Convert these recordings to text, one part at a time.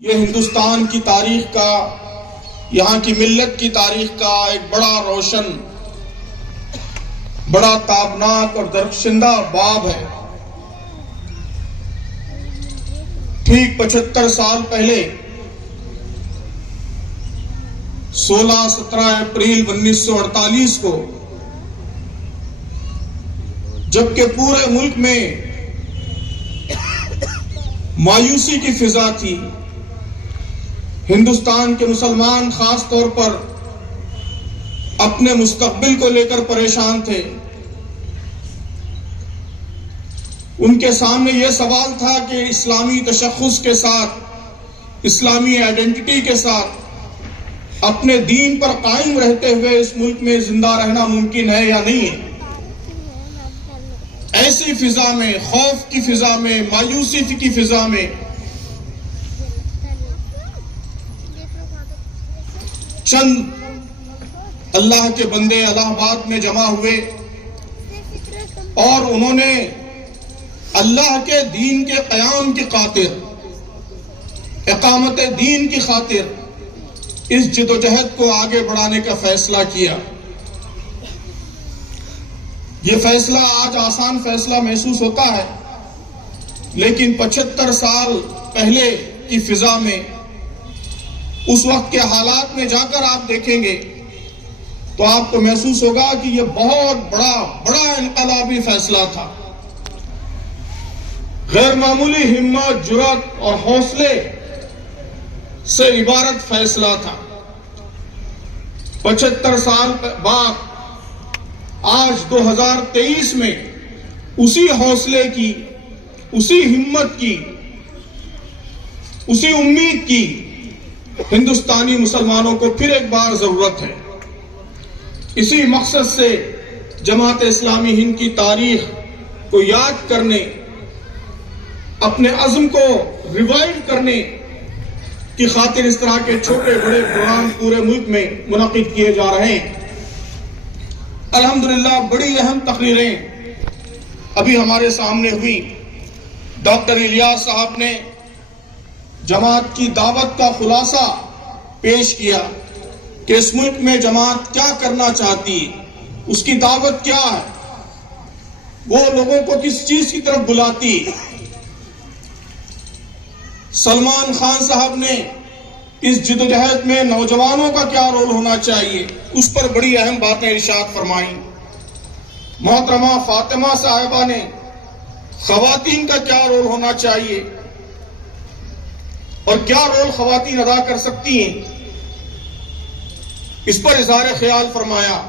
یہ ہندوستان کی تاریخ کا، یہاں کی ملت کی تاریخ کا ایک بڑا روشن، بڑا تابناک اور درخشندہ باب ہے۔ ٹھیک 75 سال پہلے 16-17 اپریل 1948 کو، جبکہ پورے ملک میں مایوسی کی فضا تھی، ہندوستان کے مسلمان خاص طور پر اپنے مستقبل کو لے کر پریشان تھے۔ ان کے سامنے یہ سوال تھا کہ اسلامی تشخص کے ساتھ، اسلامی آئیڈینٹی کے ساتھ اپنے دین پر قائم رہتے ہوئے اس ملک میں زندہ رہنا ممکن ہے یا نہیں ہے۔ ایسی فضا میں، خوف کی فضا میں، مایوسی کی فضا میں چند اللہ کے بندے الہ آباد میں جمع ہوئے اور انہوں نے اللہ کے دین کے قیام کی خاطر، اقامت دین کی خاطر اس جدوجہد کو آگے بڑھانے کا فیصلہ کیا۔ یہ فیصلہ آج آسان فیصلہ محسوس ہوتا ہے، لیکن 75 سال پہلے کی فضا میں، اس وقت کے حالات میں جا کر آپ دیکھیں گے تو آپ کو محسوس ہوگا کہ یہ بہت بڑا انقلابی فیصلہ تھا۔ غیر معمولی ہمت، جرأت اور حوصلے سے عبارت فیصلہ تھا۔ 75 سال بعد آج 2023 میں اسی حوصلے کی، اسی ہمت کی، اسی امید کی ہندوستانی مسلمانوں کو پھر ایک بار ضرورت ہے۔ اسی مقصد سے جماعت اسلامی ہند کی تاریخ کو یاد کرنے، اپنے عزم کو ریوائیو کرنے کی خاطر اس طرح کے چھوٹے بڑے پروگرام پورے ملک میں منعقد کیے جا رہے ہیں۔ الحمدللہ بڑی اہم تقریریں ابھی ہمارے سامنے ہوئی۔ ڈاکٹر الیاس صاحب نے جماعت کی دعوت کا خلاصہ پیش کیا کہ اس ملک میں جماعت کیا کرنا چاہتی ہے، اس کی دعوت کیا ہے، وہ لوگوں کو کس چیز کی طرف بلاتی۔ سلمان خان صاحب نے اس جدوجہد میں نوجوانوں کا کیا رول ہونا چاہیے، اس پر بڑی اہم باتیں ارشاد فرمائیں۔ محترمہ فاطمہ صاحبہ نے خواتین کا کیا رول ہونا چاہیے اور کیا رول خواتین ادا کر سکتی ہیں، اس پر اظہار خیال فرمایا۔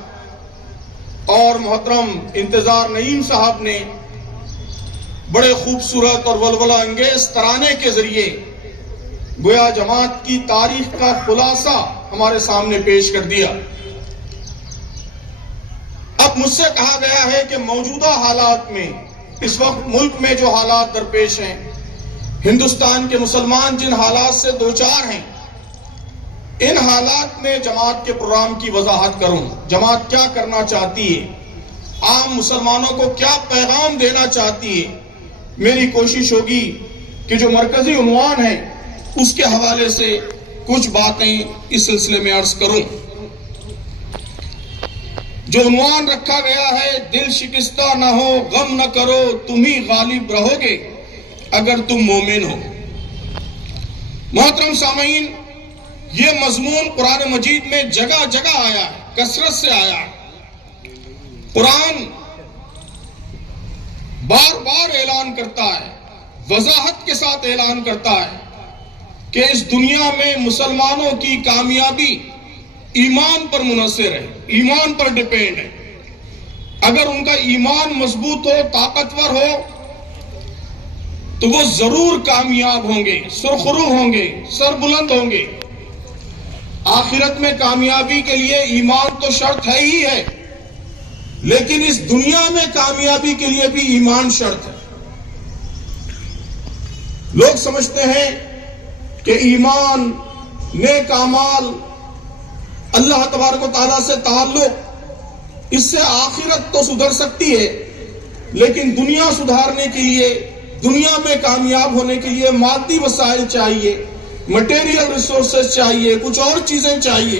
اور محترم انتظار نعیم صاحب نے بڑے خوبصورت اور ولولہ انگیز ترانے کے ذریعے گویا جماعت کی تاریخ کا خلاصہ ہمارے سامنے پیش کر دیا۔ اب مجھ سے کہا گیا ہے کہ موجودہ حالات میں، اس وقت ملک میں جو حالات درپیش ہیں، ہندوستان کے مسلمان جن حالات سے دوچار ہیں، ان حالات میں جماعت کے پروگرام کی وضاحت کروں۔ جماعت کیا کرنا چاہتی ہے، عام مسلمانوں کو کیا پیغام دینا چاہتی ہے۔ میری کوشش ہوگی کہ جو مرکزی عنوان ہے اس کے حوالے سے کچھ باتیں اس سلسلے میں عرض کروں۔ جو عنوان رکھا گیا ہے، دل شکستہ نہ ہو، غم نہ کرو، تم ہی غالب رہو گے اگر تم مومن ہو۔ محترم سامعین، یہ مضمون قرآن مجید میں جگہ جگہ آیا ہے، کثرت سے آیا ہے۔ قرآن بار بار اعلان کرتا ہے، وضاحت کے ساتھ اعلان کرتا ہے کہ اس دنیا میں مسلمانوں کی کامیابی ایمان پر منحصر ہے، ایمان پر ڈیپینڈ ہے۔ اگر ان کا ایمان مضبوط ہو، طاقتور ہو، تو وہ ضرور کامیاب ہوں گے، سرخرو ہوں گے، سربلند ہوں گے۔ آخرت میں کامیابی کے لیے ایمان تو شرط ہے ہی ہے، لیکن اس دنیا میں کامیابی کے لیے بھی ایمان شرط ہے۔ لوگ سمجھتے ہیں کہ ایمان، نیک اعمال، اللہ تبارک و تعالیٰ سے تعلق، اس سے آخرت تو سدھر سکتی ہے، لیکن دنیا سدھارنے کے لیے، دنیا میں کامیاب ہونے کے لیے مادی وسائل چاہیے، مٹیریل ریسورسز چاہیے، کچھ اور چیزیں چاہیے.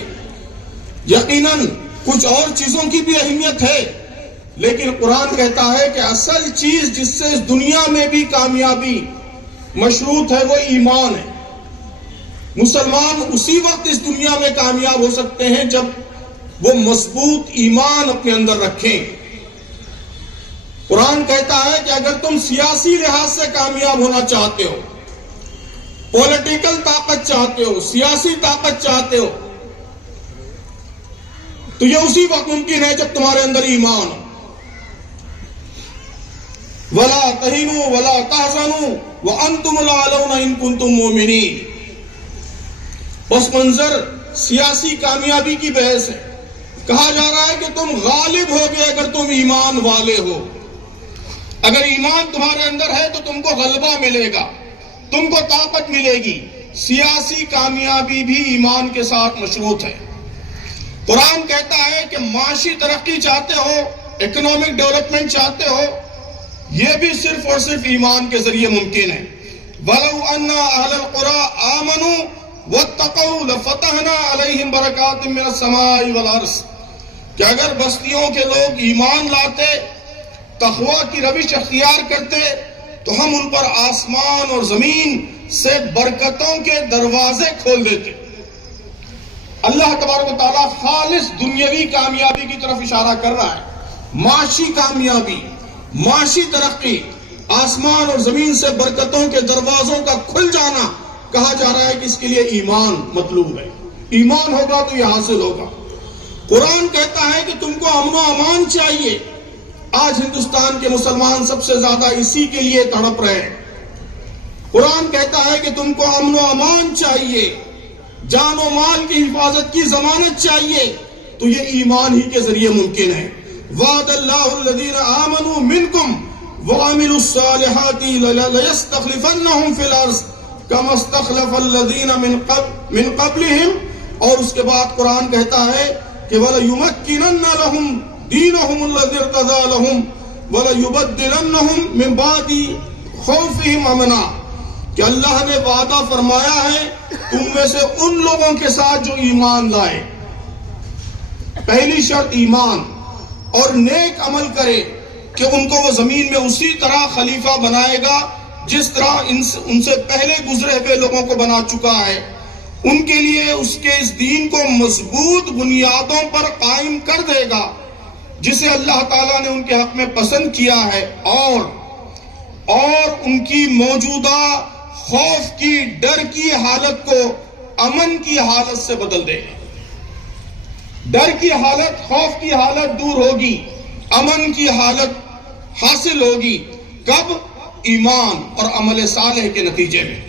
یقیناً کچھ اور چیزوں کی بھی اہمیت ہے، لیکن قرآن کہتا ہے کہ اصل چیز جس سے اس دنیا میں بھی کامیابی مشروط ہے وہ ایمان ہے. مسلمان اسی وقت اس دنیا میں کامیاب ہو سکتے ہیں جب وہ مضبوط ایمان اپنے اندر رکھیں. قرآن کہتا ہے کہ اگر تم سیاسی لحاظ سے کامیاب ہونا چاہتے ہو، پولیٹیکل طاقت چاہتے ہو، سیاسی طاقت چاہتے ہو، تو یہ اسی وقت ممکن ہے جب تمہارے اندر ایمان ہو. وَلَا تَهِنُوا وَلَا تَحْزَنُوا وَأَنْتُمُ الْأَعْلَوْنَ إِن كُنتُم مُؤْمِنِينَ. پس منظر سیاسی کامیابی کی بحث ہے. کہا جا رہا ہے کہ تم غالب ہوگے اگر تم ایمان والے ہو. اگر ایمان تمہارے اندر ہے تو تم کو غلبہ ملے گا، تم کو طاقت ملے گی. سیاسی کامیابی بھی ایمان کے ساتھ مشروط ہے. قرآن کہتا ہے کہ معاشی ترقی چاہتے ہو، اکنامک ڈیولپمنٹ چاہتے ہو، یہ بھی صرف اور صرف ایمان کے ذریعے ممکن ہے. وَلَوْ أَنَّ أَهْلَ الْقُرَىٰ آمَنُوا وَاتَّقَوْا لَفَتَحْنَا عَلَيْهِمْ بَرَكَاتٍ مِّنَ السَّمَاءِ وَالْأَرْضِ. کہ اگر بستیوں کے لوگ ایمان لاتے، تقویٰ کی روش اختیار کرتے، تو ہم ان پر آسمان اور زمین سے برکتوں کے دروازے کھول دیتے. اللہ تبارک و تعالیٰ خالص دنیاوی کامیابی کی طرف اشارہ کر رہا ہے. معاشی کامیابی، معاشی ترقی، آسمان اور زمین سے برکتوں کے دروازوں کا کھل جانا، کہا جا رہا ہے کہ اس کے لیے ایمان مطلوب ہے. ایمان ہوگا تو یہ حاصل ہوگا. قرآن کہتا ہے کہ تم کو امن و امان چاہیے. آج ہندوستان کے مسلمان سب سے زیادہ اسی کے لیے تڑپ رہے ہیں. قرآن کہتا ہے کہ تم کو امن و امان چاہیے، جان و مال کی حفاظت کی ضمانت چاہیے، تو یہ ایمان ہی کے ذریعے ممکن ہے. وعد اللہ الذین آمنوا منکم وعملوا الصالحات لَيَسْتَخْلِفَنَّهُمْ فِي الْأَرْضِ كَمَا اسْتَخْلَفَ الَّذِينَ مِن قَبْلِهِمْ. اور اس کے بعد قرآن کہتا ہے کہ وَلَيُمَكِّنَنَّ لَهُمْ دِينَهُمُ الَّذِي ارْتَضَىٰ لَهُمْ وَلَيُبَدِّلَنَّهُمْ مِن بَعْدِ خَوْفِهِمْ أَمْنًا. کہ اللہ نے وعدہ فرمایا ہے تم میں سے ان لوگوں کے ساتھ جو ایمان لائے. پہلی شرط ایمان، اور نیک عمل کرے کہ ان کو وہ زمین میں اسی طرح خلیفہ بنائے گا جس طرح ان سے پہلے گزرے ہوئے لوگوں کو بنا چکا ہے. ان کے لیے اس کے اس دین کو مضبوط بنیادوں پر قائم کر دے گا جسے اللہ تعالیٰ نے ان کے حق میں پسند کیا ہے، اور ان کی موجودہ خوف کی، ڈر کی حالت کو امن کی حالت سے بدل دے گا. ڈر کی حالت، خوف کی حالت دور ہوگی، امن کی حالت حاصل ہوگی. کب؟ ایمان اور عمل صالح کے نتیجے میں.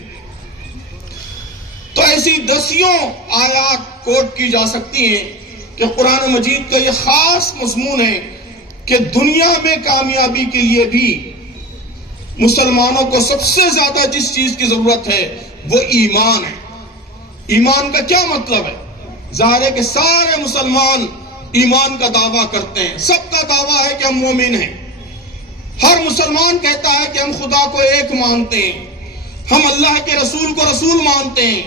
تو ایسی دسیوں آیات کوٹ کی جا سکتی ہیں کہ قرآن مجید کا یہ خاص مضمون ہے کہ دنیا میں کامیابی کے لیے بھی مسلمانوں کو سب سے زیادہ جس چیز کی ضرورت ہے وہ ایمان ہے. ایمان کا کیا مطلب ہے؟ ظاہر ہے کہ سارے مسلمان ایمان کا دعویٰ کرتے ہیں، سب کا دعویٰ ہے کہ ہم مومن ہیں. ہر مسلمان کہتا ہے کہ ہم خدا کو ایک مانتے ہیں، ہم اللہ کے رسول کو رسول مانتے ہیں،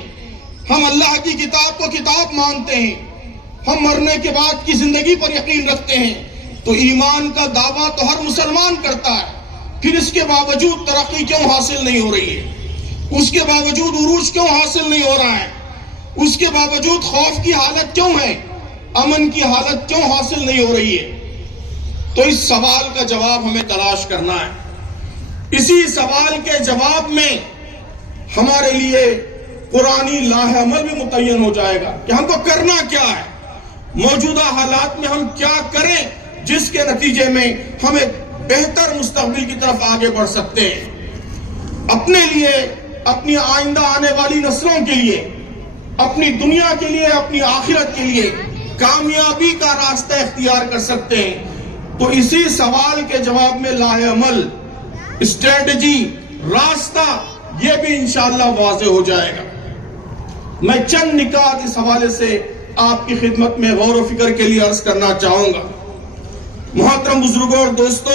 ہم اللہ کی کتاب کو کتاب مانتے ہیں، ہم مرنے کے بعد کی زندگی پر یقین رکھتے ہیں. تو ایمان کا دعویٰ تو ہر مسلمان کرتا ہے. پھر اس کے باوجود ترقی کیوں حاصل نہیں ہو رہی ہے؟ اس کے باوجود عروج کیوں حاصل نہیں ہو رہا ہے؟ اس کے باوجود خوف کی حالت کیوں ہے؟ امن کی حالت کیوں حاصل نہیں ہو رہی ہے؟ تو اس سوال کا جواب ہمیں تلاش کرنا ہے. اسی سوال کے جواب میں ہمارے لیے قرآنی لاہ عمل بھی متعین ہو جائے گا کہ ہم کو کرنا کیا ہے، موجودہ حالات میں ہم کیا کریں جس کے نتیجے میں ہم ایک بہتر مستقبل کی طرف آگے بڑھ سکتے ہیں. اپنے لیے، اپنی آئندہ آنے والی نسلوں کے لیے، اپنی دنیا کے لیے، اپنی آخرت کے لیے کامیابی کا راستہ اختیار کر سکتے ہیں. تو اسی سوال کے جواب میں لاہ عمل، اسٹریٹجی، راستہ، یہ بھی انشاءاللہ واضح ہو جائے گا. میں چند نکات اس حوالے سے آپ کی خدمت میں غور و فکر کے لیے عرض کرنا چاہوں گا. محترم بزرگوں اور دوستو،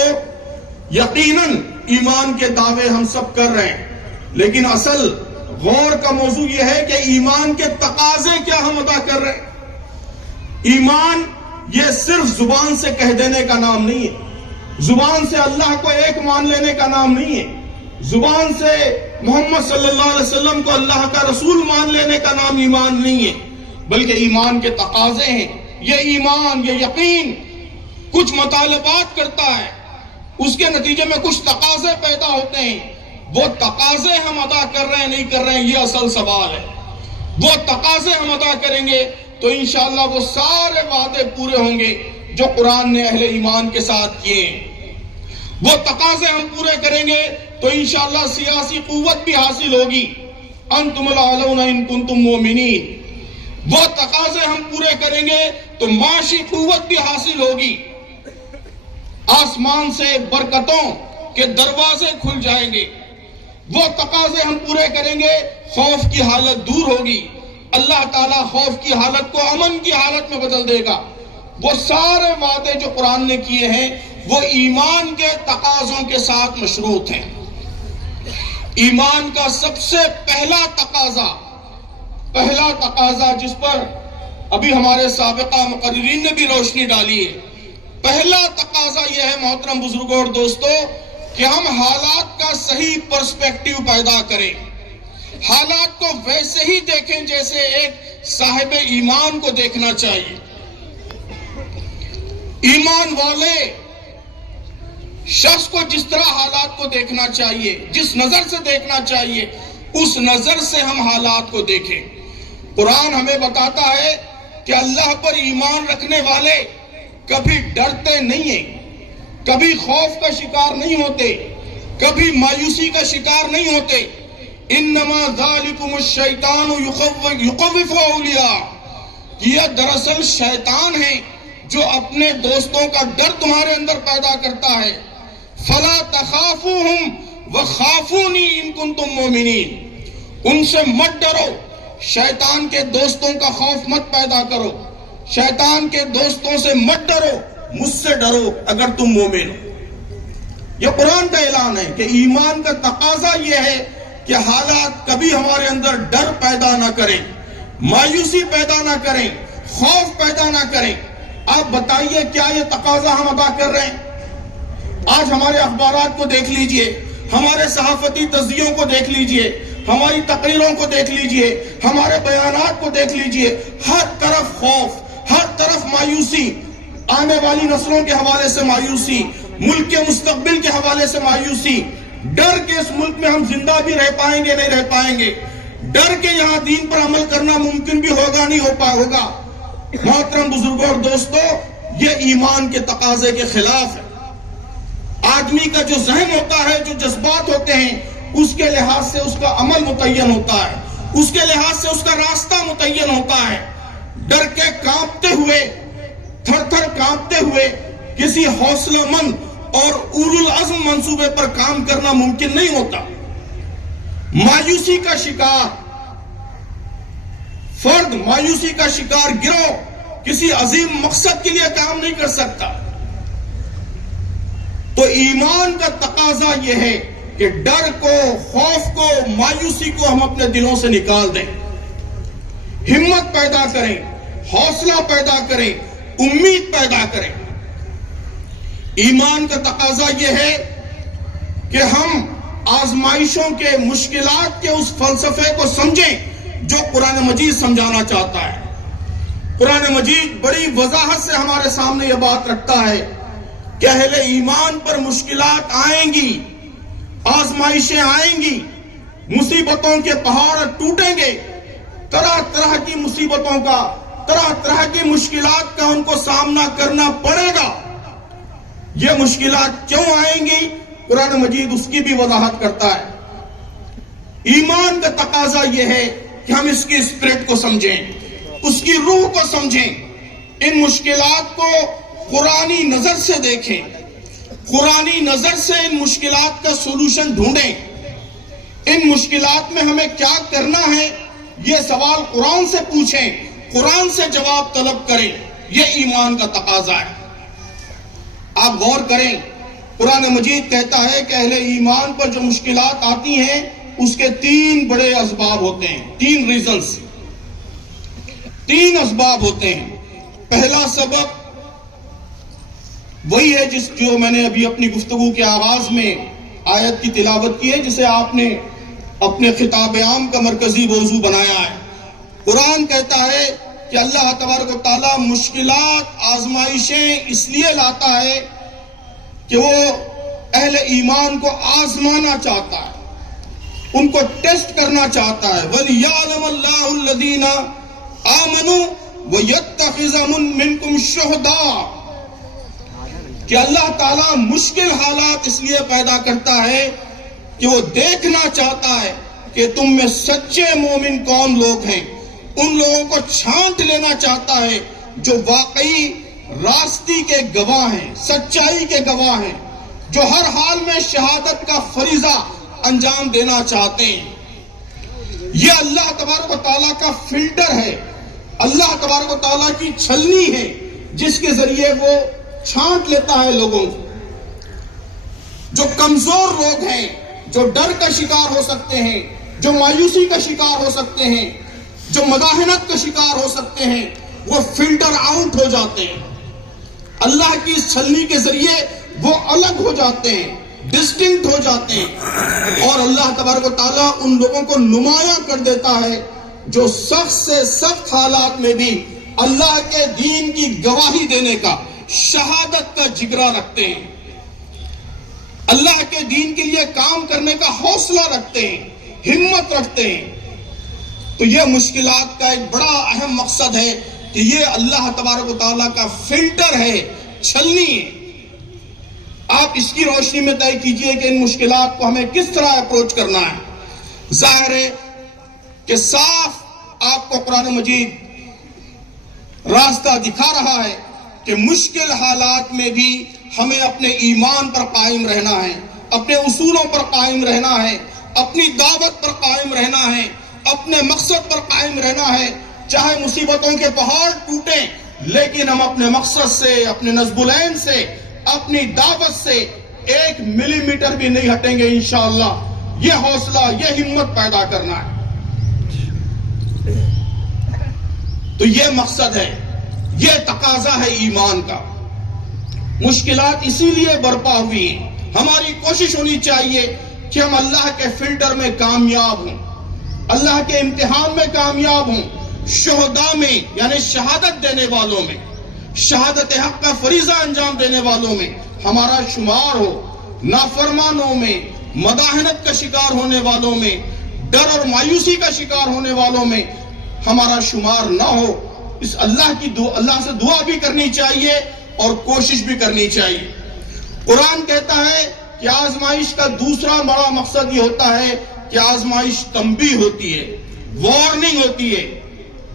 یقیناً ایمان کے دعوے ہم سب کر رہے ہیں، لیکن اصل غور کا موضوع یہ ہے کہ ایمان کے تقاضے کیا ہم ادا کر رہے ہیں۔ ایمان یہ صرف زبان سے کہہ دینے کا نام نہیں ہے، زبان سے اللہ کو ایک مان لینے کا نام نہیں ہے، زبان سے محمد صلی اللہ علیہ وسلم کو اللہ کا رسول مان لینے کا نام ایمان نہیں ہے، بلکہ ایمان کے تقاضے ہیں۔ یہ ایمان، یہ یقین کچھ مطالبات کرتا ہے، اس کے نتیجے میں کچھ تقاضے پیدا ہوتے ہیں۔ وہ تقاضے ہم ادا کر رہے ہیں نہیں کر رہے ہیں، یہ اصل سوال ہے۔ وہ تقاضے ہم ادا کریں گے تو انشاءاللہ وہ سارے وعدے پورے ہوں گے جو قرآن نے اہل ایمان کے ساتھ کیے ہیں۔ وہ تقاضے ہم پورے کریں گے تو انشاءاللہ سیاسی قوت بھی حاصل ہوگی، انتم الاعلون ان کنتم مومنین۔ وہ تقاضے ہم پورے کریں گے تو معاشی قوت بھی حاصل ہوگی، آسمان سے برکتوں کے دروازے کھل جائیں گے۔ وہ تقاضے ہم پورے کریں گے، خوف کی حالت دور ہوگی، اللہ تعالیٰ خوف کی حالت کو امن کی حالت میں بدل دے گا۔ وہ سارے وعدے جو قرآن نے کیے ہیں وہ ایمان کے تقاضوں کے ساتھ مشروط ہیں۔ ایمان کا سب سے پہلا تقاضا جس پر ابھی ہمارے سابقہ مقررین نے بھی روشنی ڈالی ہے، پہلا تقاضا یہ ہے محترم بزرگوں اور دوستو کہ ہم حالات کا صحیح پرسپیکٹیو پیدا کریں، حالات کو ویسے ہی دیکھیں جیسے ایک صاحب ایمان کو دیکھنا چاہیے۔ ایمان والے شخص کو جس طرح حالات کو دیکھنا چاہیے، جس نظر سے دیکھنا چاہیے، اس نظر سے ہم حالات کو دیکھیں۔ قرآن ہمیں بتاتا ہے کہ اللہ پر ایمان رکھنے والے کبھی ڈرتے نہیں ہیں، کبھی خوف کا شکار نہیں ہوتے، کبھی مایوسی کا شکار نہیں ہوتے۔ انما ذالکم الشیطان یخوف اولیاء، یہ دراصل شیطان ہے جو اپنے دوستوں کا ڈر تمہارے اندر پیدا کرتا ہے۔ فلا تخافوہم وخافونی ان کنتم مومنین، ان سے مت ڈرو، شیطان کے دوستوں کا خوف مت پیدا کرو، شیطان کے دوستوں سے مت ڈرو، مجھ سے ڈرو اگر تم مومن ہو۔ یہ قرآن کا اعلان ہے کہ ایمان کا تقاضا یہ ہے کہ حالات کبھی ہمارے اندر ڈر پیدا نہ کریں، مایوسی پیدا نہ کریں، خوف پیدا نہ کریں۔ آپ بتائیے کیا یہ تقاضا ہم ادا کر رہے ہیں؟ آج ہمارے اخبارات کو دیکھ لیجئے، ہمارے صحافتی تجزیوں کو دیکھ لیجئے، ہماری تقریروں کو دیکھ لیجئے، ہمارے بیانات کو دیکھ لیجئے، ہر طرف خوف، ہر طرف مایوسی، آنے والی نسلوں کے حوالے سے مایوسی، ملک کے مستقبل کے حوالے سے مایوسی، ڈر کے اس ملک میں ہم زندہ بھی رہ پائیں گے نہیں رہ پائیں گے، ڈر کے یہاں دین پر عمل کرنا ممکن بھی ہوگا نہیں ہوگا۔ محترم بزرگوں اور دوستو، یہ ایمان کے تقاضے کے خلاف ہے۔ آدمی کا جو ذہن ہوتا ہے، جو جذبات ہوتے ہیں، اس کے لحاظ سے اس کا عمل متعین ہوتا ہے، اس کے لحاظ سے اس کا راستہ متعین ہوتا ہے۔ ڈر کے کانپتے ہوئے، تھر تھر کانپتے ہوئے کسی حوصلہ مند اور اولو العزم منصوبے پر کام کرنا ممکن نہیں ہوتا۔ مایوسی کا شکار فرد، مایوسی کا شکار گروہ کسی عظیم مقصد کے لیے کام نہیں کر سکتا۔ تو ایمان کا تقاضا یہ ہے کہ ڈر کو، خوف کو، مایوسی کو ہم اپنے دلوں سے نکال دیں، ہمت پیدا کریں، حوصلہ پیدا کریں، امید پیدا کریں۔ ایمان کا تقاضا یہ ہے کہ ہم آزمائشوں کے، مشکلات کے اس فلسفے کو سمجھیں جو قرآن مجید سمجھانا چاہتا ہے۔ قرآن مجید بڑی وضاحت سے ہمارے سامنے یہ بات رکھتا ہے کہ اہل ایمان پر مشکلات آئیں گی، آزمائشیں آئیں گی، مصیبتوں کے پہاڑ ٹوٹیں گے، طرح طرح کی مصیبتوں کا، طرح طرح کی مشکلات کا ان کو سامنا کرنا پڑے گا۔ یہ مشکلات کیوں آئیں گی؟ قرآن مجید اس کی بھی وضاحت کرتا ہے۔ ایمان کا تقاضا یہ ہے کہ ہم اس کی اسپرٹ کو سمجھیں، اس کی روح کو سمجھیں، ان مشکلات کو قرآنی نظر سے دیکھیں، قرآنی نظر سے ان مشکلات کا سولوشن ڈھونڈیں۔ ان مشکلات میں ہمیں کیا کرنا ہے یہ سوال قرآن سے پوچھیں، قرآن سے جواب طلب کریں۔ یہ ایمان کا تقاضا ہے۔ آپ غور کریں، قرآن مجید کہتا ہے کہ اہل ایمان پر جو مشکلات آتی ہیں اس کے 3 بڑے اسباب ہوتے ہیں، 3 ریزنز، 3 اسباب ہوتے ہیں۔ پہلا سبب وہی ہے جو میں نے ابھی اپنی گفتگو کے آغاز میں آیت کی تلاوت کی ہے، جسے آپ نے اپنے خطاب عام کا مرکزی موضوع بنایا ہے۔ قرآن کہتا ہے کہ اللہ تبارک و تعالیٰ مشکلات، آزمائشیں اس لیے لاتا ہے کہ وہ اہل ایمان کو آزمانا چاہتا ہے، ان کو ٹیسٹ کرنا چاہتا ہے۔ وَلِيَعْلَمَ اللَّهُ الَّذِينَ آمَنُوا وَيَتَّخِذَ مِنكُمْ شُهَدَاءَ، کہ اللہ تعالیٰ مشکل حالات اس لیے پیدا کرتا ہے کہ وہ دیکھنا چاہتا ہے کہ تم میں سچے مومن کون لوگ ہیں، ان لوگوں کو چھانٹ لینا چاہتا ہے جو واقعی راستی کے گواہ ہیں، سچائی کے گواہ ہیں، جو ہر حال میں شہادت کا فریضہ انجام دینا چاہتے ہیں۔ یہ اللہ تبارک و تعالیٰ کا فلٹر ہے، اللہ تبارک و تعالیٰ کی چھلنی ہے، جس کے ذریعے وہ چھانٹ لیتا ہے لوگوں کو۔ جو کمزور لوگ ہیں، جو ڈر کا شکار ہو سکتے ہیں، جو مایوسی کا شکار ہو سکتے ہیں، جو مداحنت کا شکار ہو سکتے ہیں، وہ فلٹر آؤٹ ہو جاتے ہیں۔ اللہ کی اس چھلنی کے ذریعے وہ الگ ہو جاتے ہیں، ڈسٹنکٹ ہو جاتے ہیں، اور اللہ تبارک و تعالیٰ ان لوگوں کو نمایاں کر دیتا ہے جو سخت سے سخت حالات میں بھی اللہ کے دین کی گواہی دینے کا، شہادت کا جگرہ رکھتے ہیں، اللہ کے دین کے لیے کام کرنے کا حوصلہ رکھتے ہیں، ہمت رکھتے ہیں۔ تو یہ مشکلات کا ایک بڑا اہم مقصد ہے کہ یہ اللہ تبارک و تعالیٰ کا فلٹر ہے، چھلنی ہے۔ آپ اس کی روشنی میں طے کیجئے کہ ان مشکلات کو ہمیں کس طرح اپروچ کرنا ہے۔ ظاہر ہے کہ صاف آپ کو قرآن مجید راستہ دکھا رہا ہے کہ مشکل حالات میں بھی ہمیں اپنے ایمان پر قائم رہنا ہے، اپنے اصولوں پر قائم رہنا ہے، اپنی دعوت پر قائم رہنا ہے، اپنے مقصد پر قائم رہنا ہے۔ چاہے مصیبتوں کے پہاڑ ٹوٹیں، لیکن ہم اپنے مقصد سے، اپنے نصب العین سے، اپنی دعوت سے 1 ملی میٹر بھی نہیں ہٹیں گے انشاءاللہ۔ یہ حوصلہ، یہ ہمت پیدا کرنا ہے۔ تو یہ مقصد ہے، یہ تقاضا ہے ایمان کا۔ مشکلات اسی لیے برپا ہوئی ہیں۔ ہماری کوشش ہونی چاہیے کہ ہم اللہ کے فلٹر میں کامیاب ہوں، اللہ کے امتحان میں کامیاب ہوں، شہداء میں یعنی شہادت دینے والوں میں، شہادت حق کا فریضہ انجام دینے والوں میں ہمارا شمار ہو، نافرمانوں میں، مداحنت کا شکار ہونے والوں میں، ڈر اور مایوسی کا شکار ہونے والوں میں ہمارا شمار نہ ہو۔ اس اللہ سے دعا بھی کرنی چاہیے اور کوشش بھی کرنی چاہیے۔ قرآن کہتا ہے کہ آزمائش کا دوسرا بڑا مقصد یہ ہوتا ہے کہ آزمائش تنبیہ ہوتی ہے، وارننگ ہوتی ہے،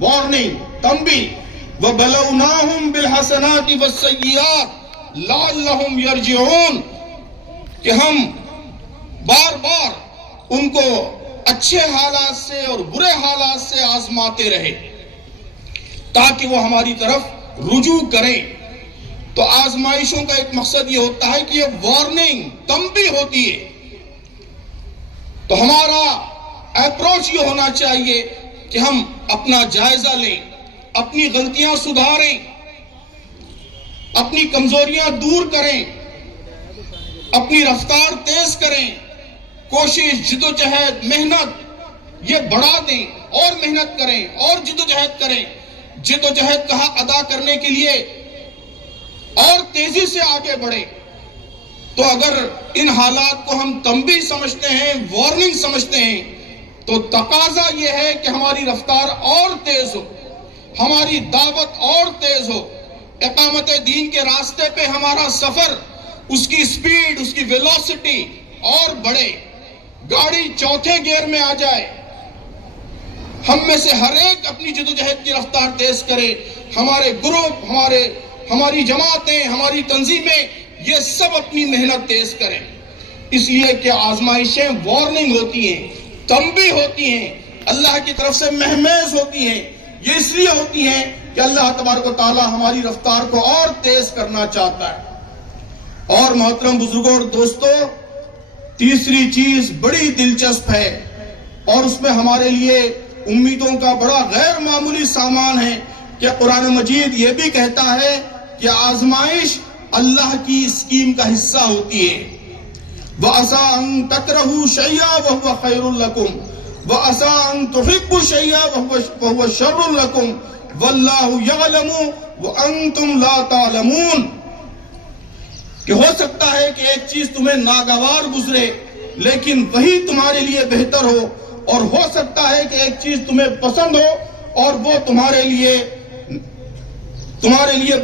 وارننگ، تنبیہ۔ وَبَلَوْنَاهُمْ بِالْحَسَنَاتِ وَالسَّيِّئَاتِ لَعَلَّهُمْ يَرْجِعُونَ، کہ ہم بار بار ان کو اچھے حالات سے اور برے حالات سے آزماتے رہے تاکہ وہ ہماری طرف رجوع کریں۔ تو آزمائشوں کا ایک مقصد یہ ہوتا ہے کہ یہ وارننگ، تنبیہ ہوتی ہے۔ تو ہمارا اپروچ یہ ہونا چاہیے کہ ہم اپنا جائزہ لیں، اپنی غلطیاں سدھاریں، اپنی کمزوریاں دور کریں، اپنی رفتار تیز کریں، کوشش، جدوجہد، محنت یہ بڑھا دیں، اور محنت کریں اور جدوجہد کریں، جدوجہد کا حق ادا کرنے کے لیے اور تیزی سے آگے بڑھیں۔ تو اگر ان حالات کو ہم تنبیہ سمجھتے ہیں، وارننگ سمجھتے ہیں، تو تقاضا یہ ہے کہ ہماری رفتار اور تیز ہو، ہماری دعوت اور تیز ہو، اقامت دین کے راستے پہ ہمارا سفر، اس کی سپیڈ، اس کی ویلوسٹی اور بڑھے، گاڑی چوتھے گیئر میں آ جائے۔ ہم میں سے ہر ایک اپنی جدوجہد کی رفتار تیز کرے، ہمارے گروپ، ہماری جماعتیں، ہماری تنظیمیں، یہ سب اپنی محنت تیز کریں، اس لیے کہ آزمائشیں وارننگ ہوتی ہیں، تنبیہ ہوتی ہیں، اللہ کی طرف سے مہمیز ہوتی ہیں۔ یہ اس لیے ہوتی ہیں کہ اللہ تبارک و تعالی ہماری رفتار کو اور تیز کرنا چاہتا ہے۔ اور محترم بزرگوں اور دوستو، تیسری چیز بڑی دلچسپ ہے اور اس میں ہمارے لیے امیدوں کا بڑا غیر معمولی سامان ہے کہ قرآن مجید یہ بھی کہتا ہے کہ آزمائش اللہ کی اسکیم کا حصہ ہوتی ہے. وَعَسَىٰ أَن تَكْرَهُوا شَيْئًا وَهُوَ خَيْرٌ لَكُمْ وَعَسَىٰ أَن تُحِبُّوا شَيْئًا وَهُوَ شَرٌّ لَكُمْ وَاللَّهُ يَعْلَمُ وَأَنتُمْ لَا تَعْلَمُونَ. کہ ہو سکتا ہے کہ ایک چیز تمہیں ناگوار گزرے لیکن وہی تمہارے لیے بہتر ہو، اور ہو سکتا ہے کہ ایک چیز تمہیں پسند ہو اور وہ تمہارے لیے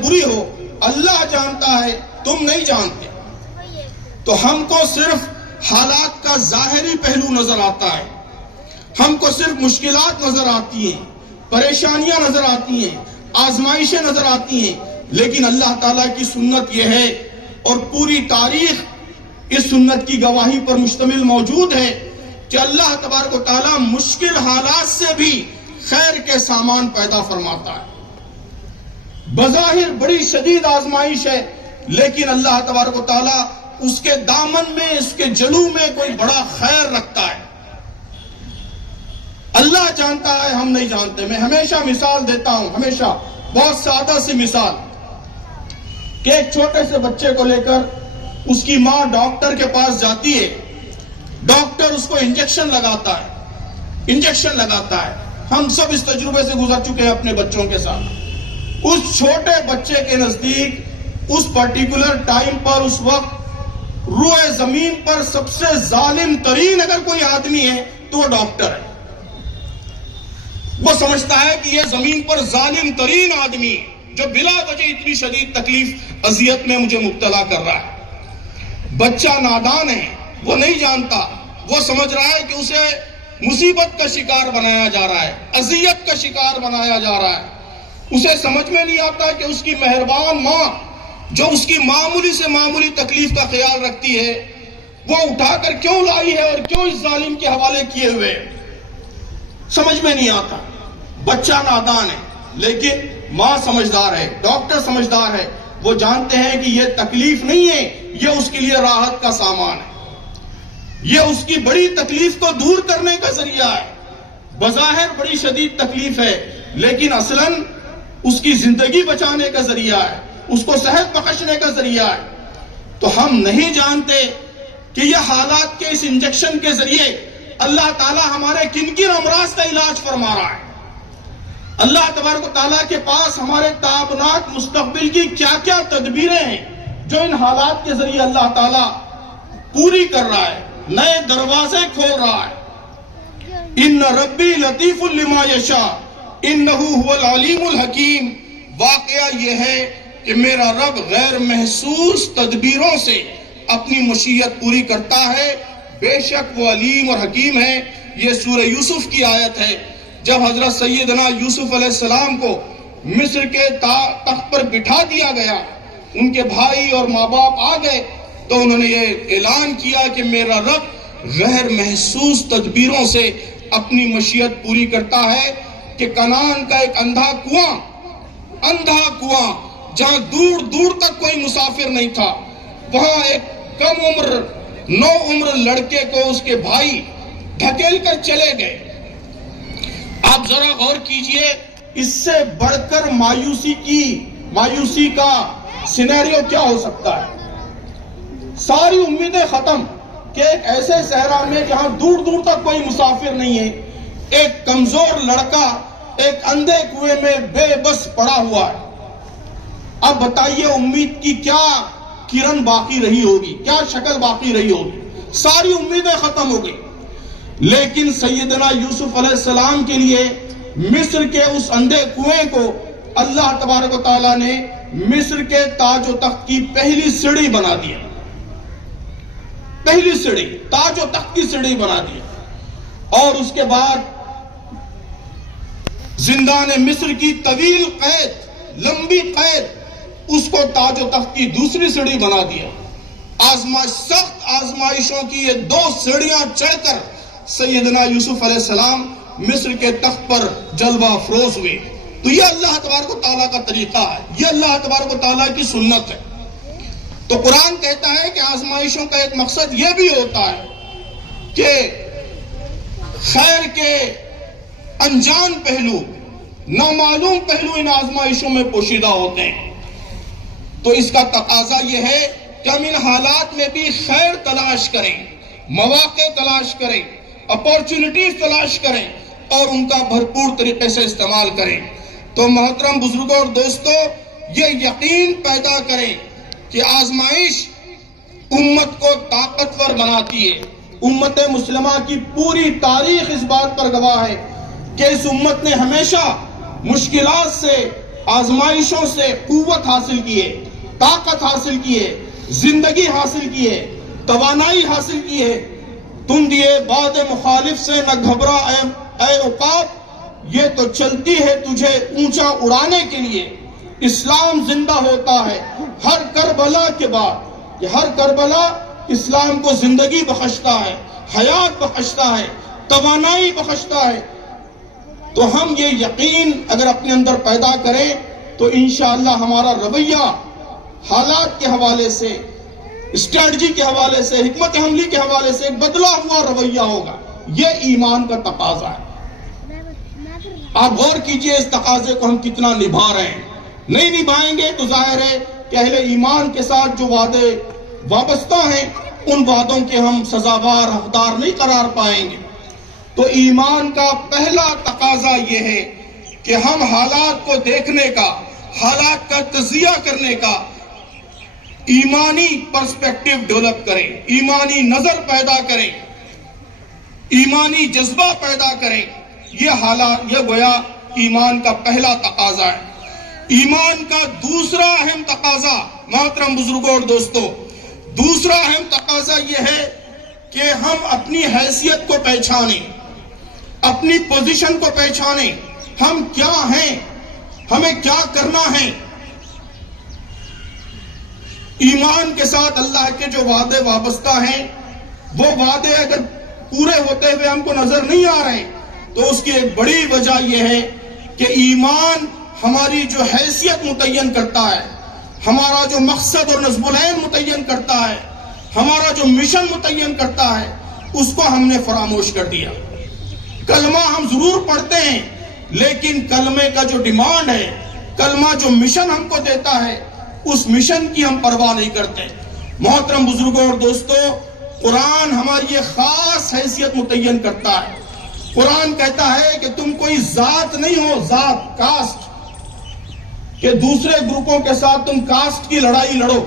بری ہو. اللہ جانتا ہے، تم نہیں جانتے. تو ہم کو صرف حالات کا ظاہری پہلو نظر آتا ہے، ہم کو صرف مشکلات نظر آتی ہیں، پریشانیاں نظر آتی ہیں، آزمائشیں نظر آتی ہیں، لیکن اللہ تعالیٰ کی سنت یہ ہے اور پوری تاریخ اس سنت کی گواہی پر مشتمل موجود ہے کہ اللہ تبارک و تعالیٰ مشکل حالات سے بھی خیر کے سامان پیدا فرماتا ہے. بظاہر بڑی شدید آزمائش ہے لیکن اللہ تبارک و تعالیٰ اس کے دامن میں، اس کے جلو میں کوئی بڑا خیر رکھتا ہے. اللہ جانتا ہے، ہم نہیں جانتے. میں ہمیشہ مثال دیتا ہوں، ہمیشہ بہت سادہ سی مثال، کہ ایک چھوٹے سے بچے کو لے کر اس کی ماں ڈاکٹر کے پاس جاتی ہے. ڈاکٹر اس کو انجیکشن لگاتا ہے. ہم سب اس تجربے سے گزر چکے ہیں اپنے بچوں کے ساتھ. اس چھوٹے بچے کے نزدیک اس پرٹیکولر ٹائم پر، اس وقت روئے زمین پر سب سے ظالم ترین اگر کوئی آدمی ہے تو وہ ڈاکٹر ہے. وہ سمجھتا ہے کہ یہ زمین پر ظالم ترین آدمی جو بلا وجہ اتنی شدید تکلیف اذیت میں مجھے مبتلا کر رہا ہے. بچہ نادان ہے، وہ نہیں جانتا، وہ سمجھ رہا ہے کہ اسے مصیبت کا شکار بنایا جا رہا ہے، اذیت کا شکار بنایا جا رہا ہے. اسے سمجھ میں نہیں آتا کہ اس کی مہربان ماں جو اس کی معمولی سے معمولی تکلیف کا خیال رکھتی ہے، وہ اٹھا کر کیوں لائی ہے اور کیوں اس ظالم کے حوالے کیے ہوئے. سمجھ میں نہیں آتا. بچہ نادان ہے لیکن ماں سمجھدار ہے، ڈاکٹر سمجھدار ہے. وہ جانتے ہیں کہ یہ تکلیف نہیں ہے، یہ اس کے لیے راحت کا سامان ہے، یہ اس کی بڑی تکلیف کو دور کرنے کا ذریعہ ہے. بظاہر بڑی شدید تکلیف ہے لیکن اصلاً اس کی زندگی بچانے کا ذریعہ ہے، اس کو صحت بخشنے کا ذریعہ ہے. تو ہم نہیں جانتے کہ یہ حالات کے اس انجیکشن کے ذریعے اللہ تعالیٰ ہمارے کن کن امراض کا علاج فرما رہا ہے. اللہ تبارک و تعالیٰ کے پاس ہمارے تابناک مستقبل کی کیا کیا تدبیریں ہیں جو ان حالات کے ذریعے اللہ تعالیٰ پوری کر رہا ہے، نئے دروازے کھول رہا ہے. ان ربی لطیف لما یشاء انہ هو العلیم الحکیم. واقعہ یہ ہے کہ میرا رب غیر محسوس تدبیروں سے اپنی مشیت پوری کرتا ہے، بے شک وہ علیم اور حکیم ہے. یہ سورہ یوسف کی آیت ہے. جب حضرت سیدنا یوسف علیہ السلام کو مصر کے تخت پر بٹھا دیا گیا، ان کے بھائی اور ماں باپ آ گئے تو انہوں نے یہ اعلان کیا کہ میرا رب غیر محسوس تدبیروں سے اپنی مشیت پوری کرتا ہے. کہ کنعان کا ایک اندھا کنواں جہاں دور دور تک کوئی مسافر نہیں تھا، وہاں ایک کم عمر 9 عمر لڑکے کو اس کے بھائی دھکیل کر چلے گئے. آپ ذرا غور کیجئے، اس سے بڑھ کر مایوسی کا سینیریو کیا ہو سکتا ہے. ساری امیدیں ختم کہ ایک ایسے صحرا میں جہاں دور دور تک کوئی مسافر نہیں ہے، ایک کمزور لڑکا ایک اندھے کنویں میں بے بس پڑا ہوا ہے. اب بتائیے امید کی کیا کرن باقی رہی ہوگی، کیا شکل باقی رہی ہوگی. ساری امیدیں ختم ہو گئی. لیکن سیدنا یوسف علیہ السلام کے لیے مصر کے اس اندھے کنویں کو اللہ تبارک و تعالیٰ نے مصر کے تاج و تخت کی پہلی سیڑھی بنا دیا. پہلی سیڑھی، تاج و تخت کی سیڑھی بنا دیا. اور اس کے بعد زندان مصر کی طویل قید، لمبی قید، اس کو تاج و تخت کی دوسری سیڑھی بنا دیا. سخت آزمائشوں کی یہ 2 سیڑھیاں چڑھ کر سیدنا یوسف علیہ السلام مصر کے تخت پر جلوہ افروز ہوئے. تو یہ اللہ تبارک و تعالیٰ کا طریقہ ہے، یہ اللہ تبارک و تعالیٰ کی سنت ہے. تو قرآن کہتا ہے کہ آزمائشوں کا ایک مقصد یہ بھی ہوتا ہے کہ خیر کے انجان پہلو، نامعلوم پہلو ان آزمائشوں میں پوشیدہ ہوتے ہیں، تو اس کا تقاضا یہ ہے کہ ہم ان حالات میں بھی خیر تلاش کریں، مواقع تلاش کریں، اپورچونٹیز تلاش کریں اور ان کا بھرپور طریقے سے استعمال کریں۔ تو محترم بزرگوں اور دوستو، یہ یقین پیدا کریں کہ آزمائش امت کو طاقتور بناتی ہے۔ امت مسلمہ کی پوری تاریخ اس بات پر گواہ ہے کہ اس امت نے ہمیشہ مشکلات سے، آزمائشوں سے قوت حاصل کی ہے، طاقت حاصل کی ہے، زندگی حاصل کی ہے، توانائی حاصل کی ہے۔ تم دیے باد مخالف سے نہ گھبرا اے عقاب، یہ تو چلتی ہے تجھے اونچا اڑانے کے لیے۔ اسلام زندہ ہوتا ہے ہر کربلا کے بعد، یہ ہر کربلا اسلام کو زندگی بخشتا ہے، حیات بخشتا ہے، توانائی بخشتا ہے۔ تو ہم یہ یقین اگر اپنے اندر پیدا کریں تو انشاءاللہ ہمارا رویہ حالات کے حوالے سے، اسٹریٹجی کے حوالے سے، حکمت عملی کے حوالے سے ایک بدلا ہوا رویہ ہوگا۔ یہ ایمان کا تقاضا ہے۔ آپ غور کیجئے اس تقاضے کو ہم کتنا نبھا رہے ہیں۔ نہیں نبھائیں گے تو ظاہر ہے کہ اہل ایمان کے ساتھ جو وعدے وابستہ ہیں ان وعدوں کے ہم سزاوار حقدار نہیں قرار پائیں گے۔ تو ایمان کا پہلا تقاضا یہ ہے کہ ہم حالات کو دیکھنے کا، حالات کا تجزیہ کرنے کا ایمانی پرسپیکٹیو ڈیولپ کریں، ایمانی نظر پیدا کریں، ایمانی جذبہ پیدا کریں۔ یہ گویا ایمان کا پہلا تقاضا ہے۔ ایمان کا دوسرا اہم تقاضا، محترم بزرگوں اور دوستو، دوسرا اہم تقاضا یہ ہے کہ ہم اپنی حیثیت کو پہچانیں، اپنی پوزیشن کو پہچانیں، ہم کیا ہیں، ہمیں کیا کرنا ہے۔ ایمان کے ساتھ اللہ کے جو وعدے وابستہ ہیں، وہ وعدے اگر پورے ہوتے ہوئے ہم کو نظر نہیں آ رہے تو اس کی ایک بڑی وجہ یہ ہے کہ ایمان ہماری جو حیثیت متعین کرتا ہے، ہمارا جو مقصد اور نظم العین متعین کرتا ہے، ہمارا جو مشن متعین کرتا ہے، اس کو ہم نے فراموش کر دیا۔ کلمہ ہم ضرور پڑھتے ہیں لیکن کلمے کا جو ڈیمانڈ ہے، کلمہ جو مشن ہم کو دیتا ہے، اس مشن کی ہم پرواہ نہیں کرتے۔ محترم بزرگوں اور دوستو، قرآن ہماری ایک خاص حیثیت متعین کرتا ہے۔ قرآن کہتا ہے کہ تم کوئی ذات نہیں ہو، ذات، کاسٹ، کہ دوسرے گروپوں کے ساتھ تم کاسٹ کی لڑائی لڑو۔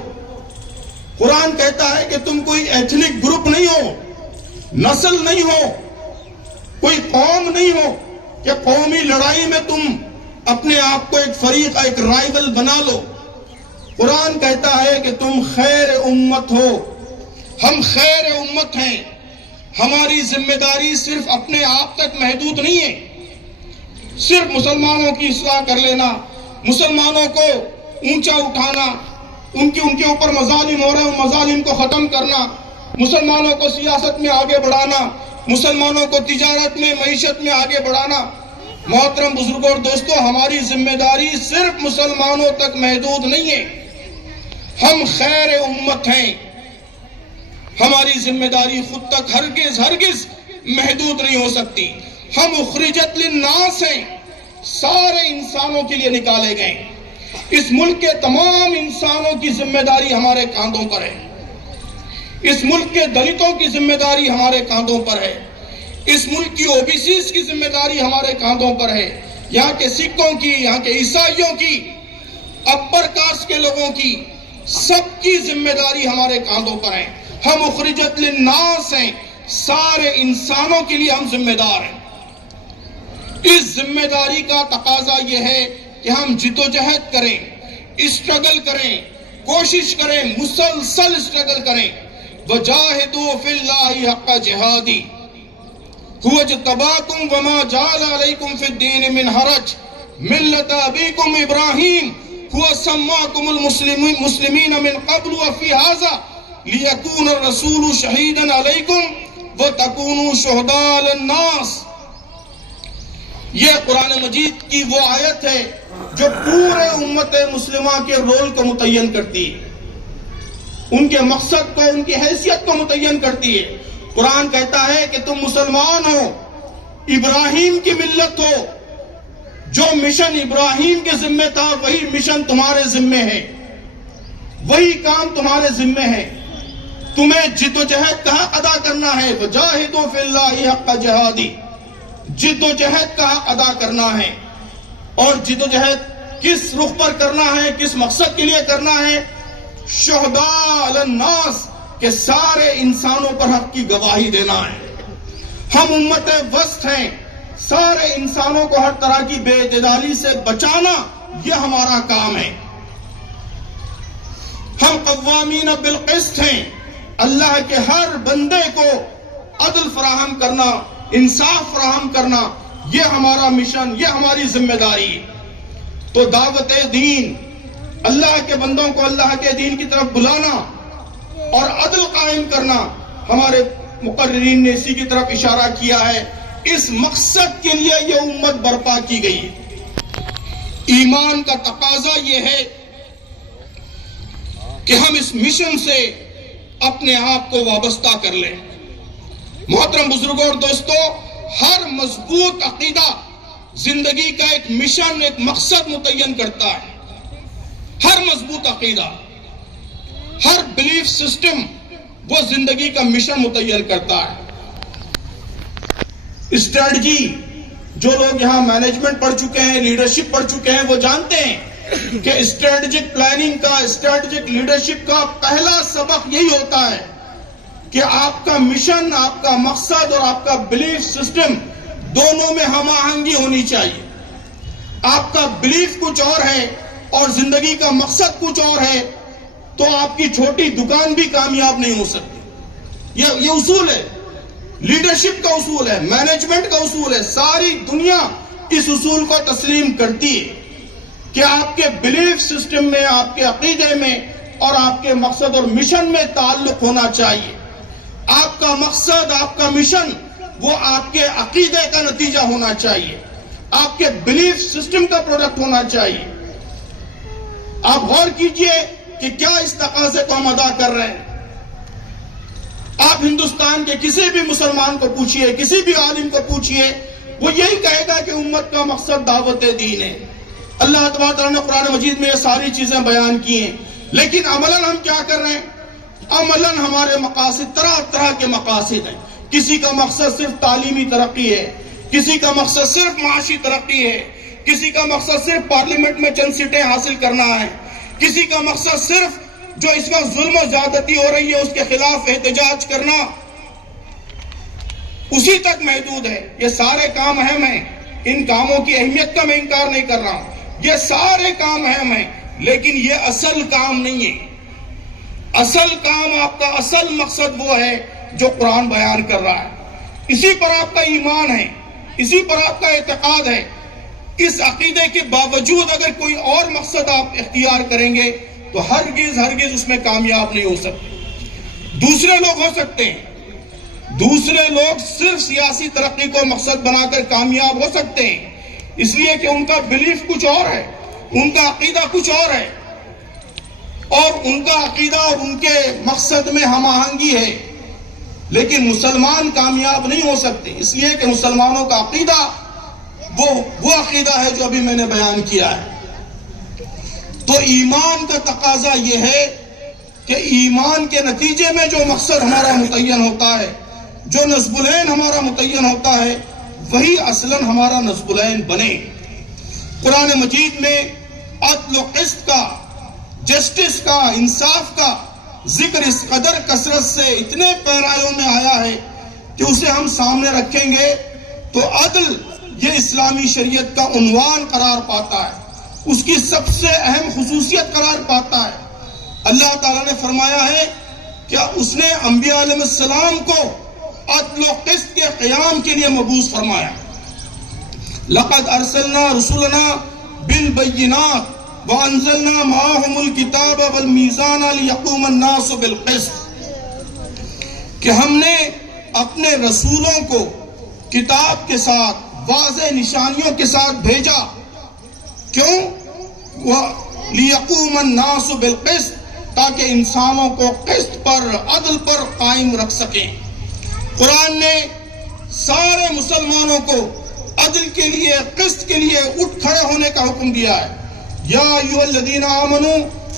قرآن کہتا ہے کہ تم کوئی ایتھنک گروپ نہیں ہو، نسل نہیں ہو، کوئی قوم نہیں ہو کہ قومی لڑائی میں تم اپنے آپ کو ایک فریق، ایک رائیول بنا لو۔ قرآن کہتا ہے کہ تم خیر امت ہو، ہم خیر امت ہیں۔ ہماری ذمہ داری صرف اپنے آپ تک محدود نہیں ہے، صرف مسلمانوں کی اصلاح کر لینا، مسلمانوں کو اونچا اٹھانا، ان کے اوپر مظالم ہو رہے ہیں ان مظالم کو ختم کرنا، مسلمانوں کو سیاست میں آگے بڑھانا، مسلمانوں کو تجارت میں، معیشت میں آگے بڑھانا۔ محترم بزرگوں اور دوستو، ہماری ذمہ داری صرف مسلمانوں تک محدود نہیں ہے، ہم خیر امت ہیں۔ ہماری ذمہ داری خود تک ہرگز محدود نہیں ہو سکتی۔ ہم اخرجت للناس ہیں، سارے انسانوں کے لیے نکالے گئے۔ اس ملک کے تمام انسانوں کی ذمہ داری ہمارے کاندھوں پر ہے۔ اس ملک کے دلتوں کی ذمہ داری ہمارے کاندھوں پر ہے۔ اس ملک کی او بی سیز کی ذمہ داری ہمارے کاندھوں پر ہے۔ یہاں کے سکھوں کی، یہاں کے عیسائیوں کی، اپر کاسٹ کے لوگوں کی، سب کی ذمہ داری ہمارے کاندھوں پر ہے۔ ہم اخرجت للناس ہیں، سارے انسانوں کے لیے ہم ذمہ دار ہیں۔ اس ذمہ داری کا تقاضا یہ ہے کہ ہم جدوجہد کریں، اسٹرگل کریں، کوشش کریں، مسلسل اسٹرگل کریں۔ وَجَاهِدُوا فِي اللَّهِ حَقَّ جِهَادِهِ هُوَ اجْتَبَاكُمْ وَمَا جَعَلَ عَلَيْكُمْ فِي الدِّينِ مِنْ حَرَجٍ مِلَّةَ أَبِيكُمْ إِبْرَاهِيمَ هُوَ سَمَّاكُمُ الْمُسْلِمِينَ مِنْ قَبْلُ وَفِي هَذَا لِيَكُونَ الرَّسُولُ شَهِيدًا عَلَيْكُمْ وَتَكُونُوا شُهَدَاءَ عَلَى النَّاسِ۔ یہ قرآن مجید کی وہ آیت ہے جو پورے امت مسلمہ کے رول کو متعین کرتی ہے، ان کے مقصد کو، ان کی حیثیت کو متعین کرتی ہے۔ قرآن کہتا ہے کہ تم مسلمان ہو، ابراہیم کی ملت ہو، جو مشن ابراہیم کے ذمہ تھا وہی مشن تمہارے ذمہ ہے، وہی کام تمہارے ذمہ ہے۔ تمہیں جد و جہد کہاں ادا کرنا ہے؟ وجاہدوا فی اللہ حق جہادی، جد و جہد کا حق ادا کرنا ہے۔ اور جد و جہد کس رخ پر کرنا ہے، کس مقصد کے لیے کرنا ہے؟ شہداء علی الناس، کہ سارے انسانوں پر حق کی گواہی دینا ہے۔ ہم امت وسط ہیں، سارے انسانوں کو ہر طرح کی بے اعتدالی سے بچانا یہ ہمارا کام ہے۔ ہم قوامین بالقسط ہیں، اللہ کے ہر بندے کو عدل فراہم کرنا، انصاف فراہم کرنا یہ ہمارا مشن، یہ ہماری ذمہ داری ہے۔ تو دعوت دین، اللہ کے بندوں کو اللہ کے دین کی طرف بلانا اور عدل قائم کرنا، ہمارے مقررین نے اسی کی طرف اشارہ کیا ہے۔ اس مقصد کے لیے یہ امت برپا کی گئی ہے۔ ایمان کا تقاضا یہ ہے کہ ہم اس مشن سے اپنے آپ کو وابستہ کر لیں۔ محترم بزرگوں اور دوستو، ہر مضبوط عقیدہ زندگی کا ایک مشن، ایک مقصد متعین کرتا ہے۔ ہر مضبوط عقیدہ، ہر بلیف سسٹم وہ زندگی کا مشن متعین کرتا ہے۔ اسٹریٹجی، جو لوگ یہاں مینجمنٹ پڑھ چکے ہیں، لیڈرشپ پڑھ چکے ہیں، وہ جانتے ہیں کہ اسٹریٹجک پلاننگ کا، اسٹریٹجک لیڈرشپ کا پہلا سبق یہی ہوتا ہے کہ آپ کا مشن، آپ کا مقصد اور آپ کا بلیف سسٹم دونوں میں ہم آہنگی ہونی چاہیے۔ آپ کا بلیف کچھ اور ہے اور زندگی کا مقصد کچھ اور ہے تو آپ کی چھوٹی دکان بھی کامیاب نہیں ہو سکتی۔ یہ اصول ہے، لیڈرشپ کا اصول ہے، مینجمنٹ کا اصول ہے۔ ساری دنیا اس اصول کو تسلیم کرتی ہے کہ آپ کے بلیف سسٹم میں، آپ کے عقیدے میں اور آپ کے مقصد اور مشن میں تعلق ہونا چاہیے۔ آپ کا مقصد، آپ کا مشن وہ آپ کے عقیدے کا نتیجہ ہونا چاہیے، آپ کے بلیف سسٹم کا پروڈکٹ ہونا چاہیے۔ آپ غور کیجئے کہ کیا اس تقاضے کو ہم ادا کر رہے ہیں۔ آپ ہندوستان کے کسی بھی مسلمان کو پوچھئے، کسی بھی عالم کو پوچھئے، وہ یہی کہے گا کہ امت کا مقصد دعوت دین ہے۔ اللہ تبارک تعالیٰ نے قرآن مجید میں یہ ساری چیزیں بیان کی ہیں، لیکن عملاً ہم کیا کر رہے ہیں؟ عملاً ہمارے مقاصد طرح طرح کے مقاصد ہیں۔ کسی کا مقصد صرف تعلیمی ترقی ہے، کسی کا مقصد صرف معاشی ترقی ہے، کسی کا مقصد صرف پارلیمنٹ میں چند سیٹیں حاصل کرنا ہے، کسی کا مقصد صرف جو اس میں ظلم و زیادتی ہو رہی ہے اس کے خلاف احتجاج کرنا، اسی تک محدود ہے۔ یہ سارے کام اہم ہیں، ان کاموں کی اہمیت کا میں انکار نہیں کر رہا ہوں، یہ سارے کام اہم ہیں، لیکن یہ اصل کام نہیں ہے۔ اصل کام، آپ کا اصل مقصد وہ ہے جو قرآن بیان کر رہا ہے، اسی پر آپ کا ایمان ہے، اسی پر آپ کا اعتقاد ہے۔ اس عقیدے کے باوجود اگر کوئی اور مقصد آپ اختیار کریں گے تو ہرگز اس میں کامیاب نہیں ہو سکتے۔ دوسرے لوگ ہو سکتے ہیں، دوسرے لوگ صرف سیاسی ترقی کو مقصد بنا کر کامیاب ہو سکتے ہیں، اس لیے کہ ان کا بلیف کچھ اور ہے، ان کا عقیدہ کچھ اور ہے، اور ان کا عقیدہ اور ان کے مقصد میں ہم آہنگی ہے، لیکن مسلمان کامیاب نہیں ہو سکتے، اس لیے کہ مسلمانوں کا عقیدہ وہ عقیدہ ہے جو ابھی میں نے بیان کیا ہے۔ تو ایمان کا تقاضا یہ ہے کہ ایمان کے نتیجے میں جو مقصد ہمارا متعین ہوتا ہے، جو نصب العین ہمارا متعین ہوتا ہے، وہی اصلاً ہمارا نصب العین بنے۔ قرآن مجید میں عدل و قسط کا، جسٹس کا، انصاف کا ذکر اس قدر کثرت سے اتنے پیرایوں میں آیا ہے کہ اسے ہم سامنے رکھیں گے تو عدل یہ اسلامی شریعت کا عنوان قرار پاتا ہے، اس کی سب سے اہم خصوصیت قرار پاتا ہے۔ اللہ تعالیٰ نے فرمایا ہے کہ اس نے انبیاء علیہ السلام کو عدل و قسط کے قیام کے لیے مبعوث فرمایا۔ لقد ارسلنا رسولنا بالبینات وانزلنا معهم الکتاب والمیزان لیقوم الناس بالقسط، کہ ہم نے اپنے رسولوں کو کتاب کے ساتھ، واضح نشانیوں کے ساتھ بھیجا۔ کیوں؟ لیقوم الناس بالقسط، تاکہ انسانوں کو قسط پر، عدل پر قائم رکھ سکیں۔ قرآن نے سارے مسلمانوں کو عدل کے لیے، قسط کے لیے اٹھ کھڑے ہونے کا حکم دیا ہے۔ یا ایھا الذین آمنوا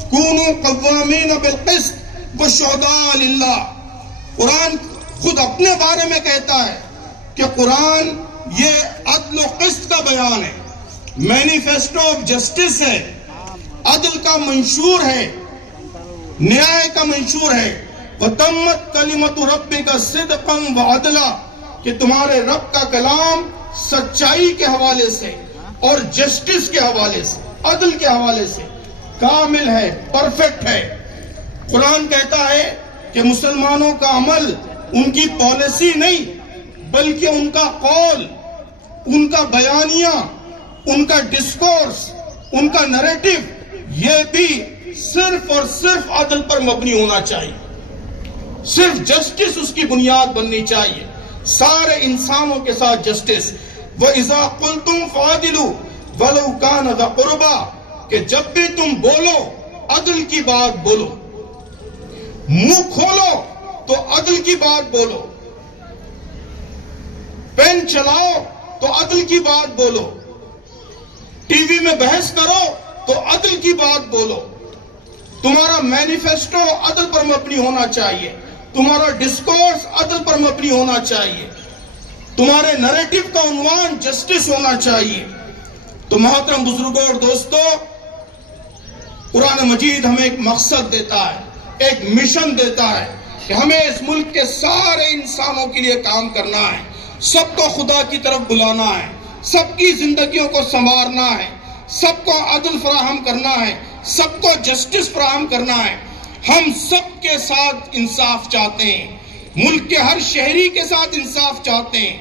کونوا قوامین بالقسط والشہداء للہ۔ قرآن خود اپنے بارے میں کہتا ہے کہ قرآن یہ عدل و قسط کا بیان ہے، مینیفیسٹو آف جسٹس ہے، عدل کا منشور ہے، نیائے کا منشور ہے۔ وَتَمَّتْ كَلِمَةُ رَبِّكَ صِدْقًا وَعَدْلًا، کہ تمہارے رب کا کلام سچائی کے حوالے سے اور جسٹس کے حوالے سے، عدل کے حوالے سے کامل ہے، پرفیکٹ ہے۔ قرآن کہتا ہے کہ مسلمانوں کا عمل ان کی پالیسی نہیں بلکہ ان کا قول، ان کا بیانیہ، ان کا ڈسکورس، ان کا نریٹو، یہ بھی صرف اور صرف عدل پر مبنی ہونا چاہیے، صرف جسٹس اس کی بنیاد بننی چاہیے، سارے انسانوں کے ساتھ جسٹس۔ وَإِذَا قُلْتُمْ فَعَدِلُوا وَلَوْ كَانَ ذَا قُرْبَىٰ، کہ جب بھی تم بولو عدل کی بات بولو، منہ کھولو تو عدل کی بات بولو، پین چلاؤ تو عدل کی بات بولو، ٹی وی میں بحث کرو تو عدل کی بات بولو، تمہارا مینیفیسٹو عدل پر مبنی ہونا چاہیے، تمہارا ڈسکورس عدل پر مبنی ہونا چاہیے، تمہارے نریٹو کا عنوان جسٹس ہونا چاہیے۔ تو محترم بزرگوں اور دوستو، قرآن مجید ہمیں ایک مقصد دیتا ہے، ایک مشن دیتا ہے کہ ہمیں اس ملک کے سارے انسانوں کے لیے کام کرنا ہے، سب کو خدا کی طرف بلانا ہے، سب کی زندگیوں کو سنوارنا ہے، سب کو عدل فراہم کرنا ہے، سب کو جسٹس فراہم کرنا ہے۔ ہم سب کے ساتھ انصاف چاہتے ہیں، ملک کے ہر شہری کے ساتھ انصاف چاہتے ہیں،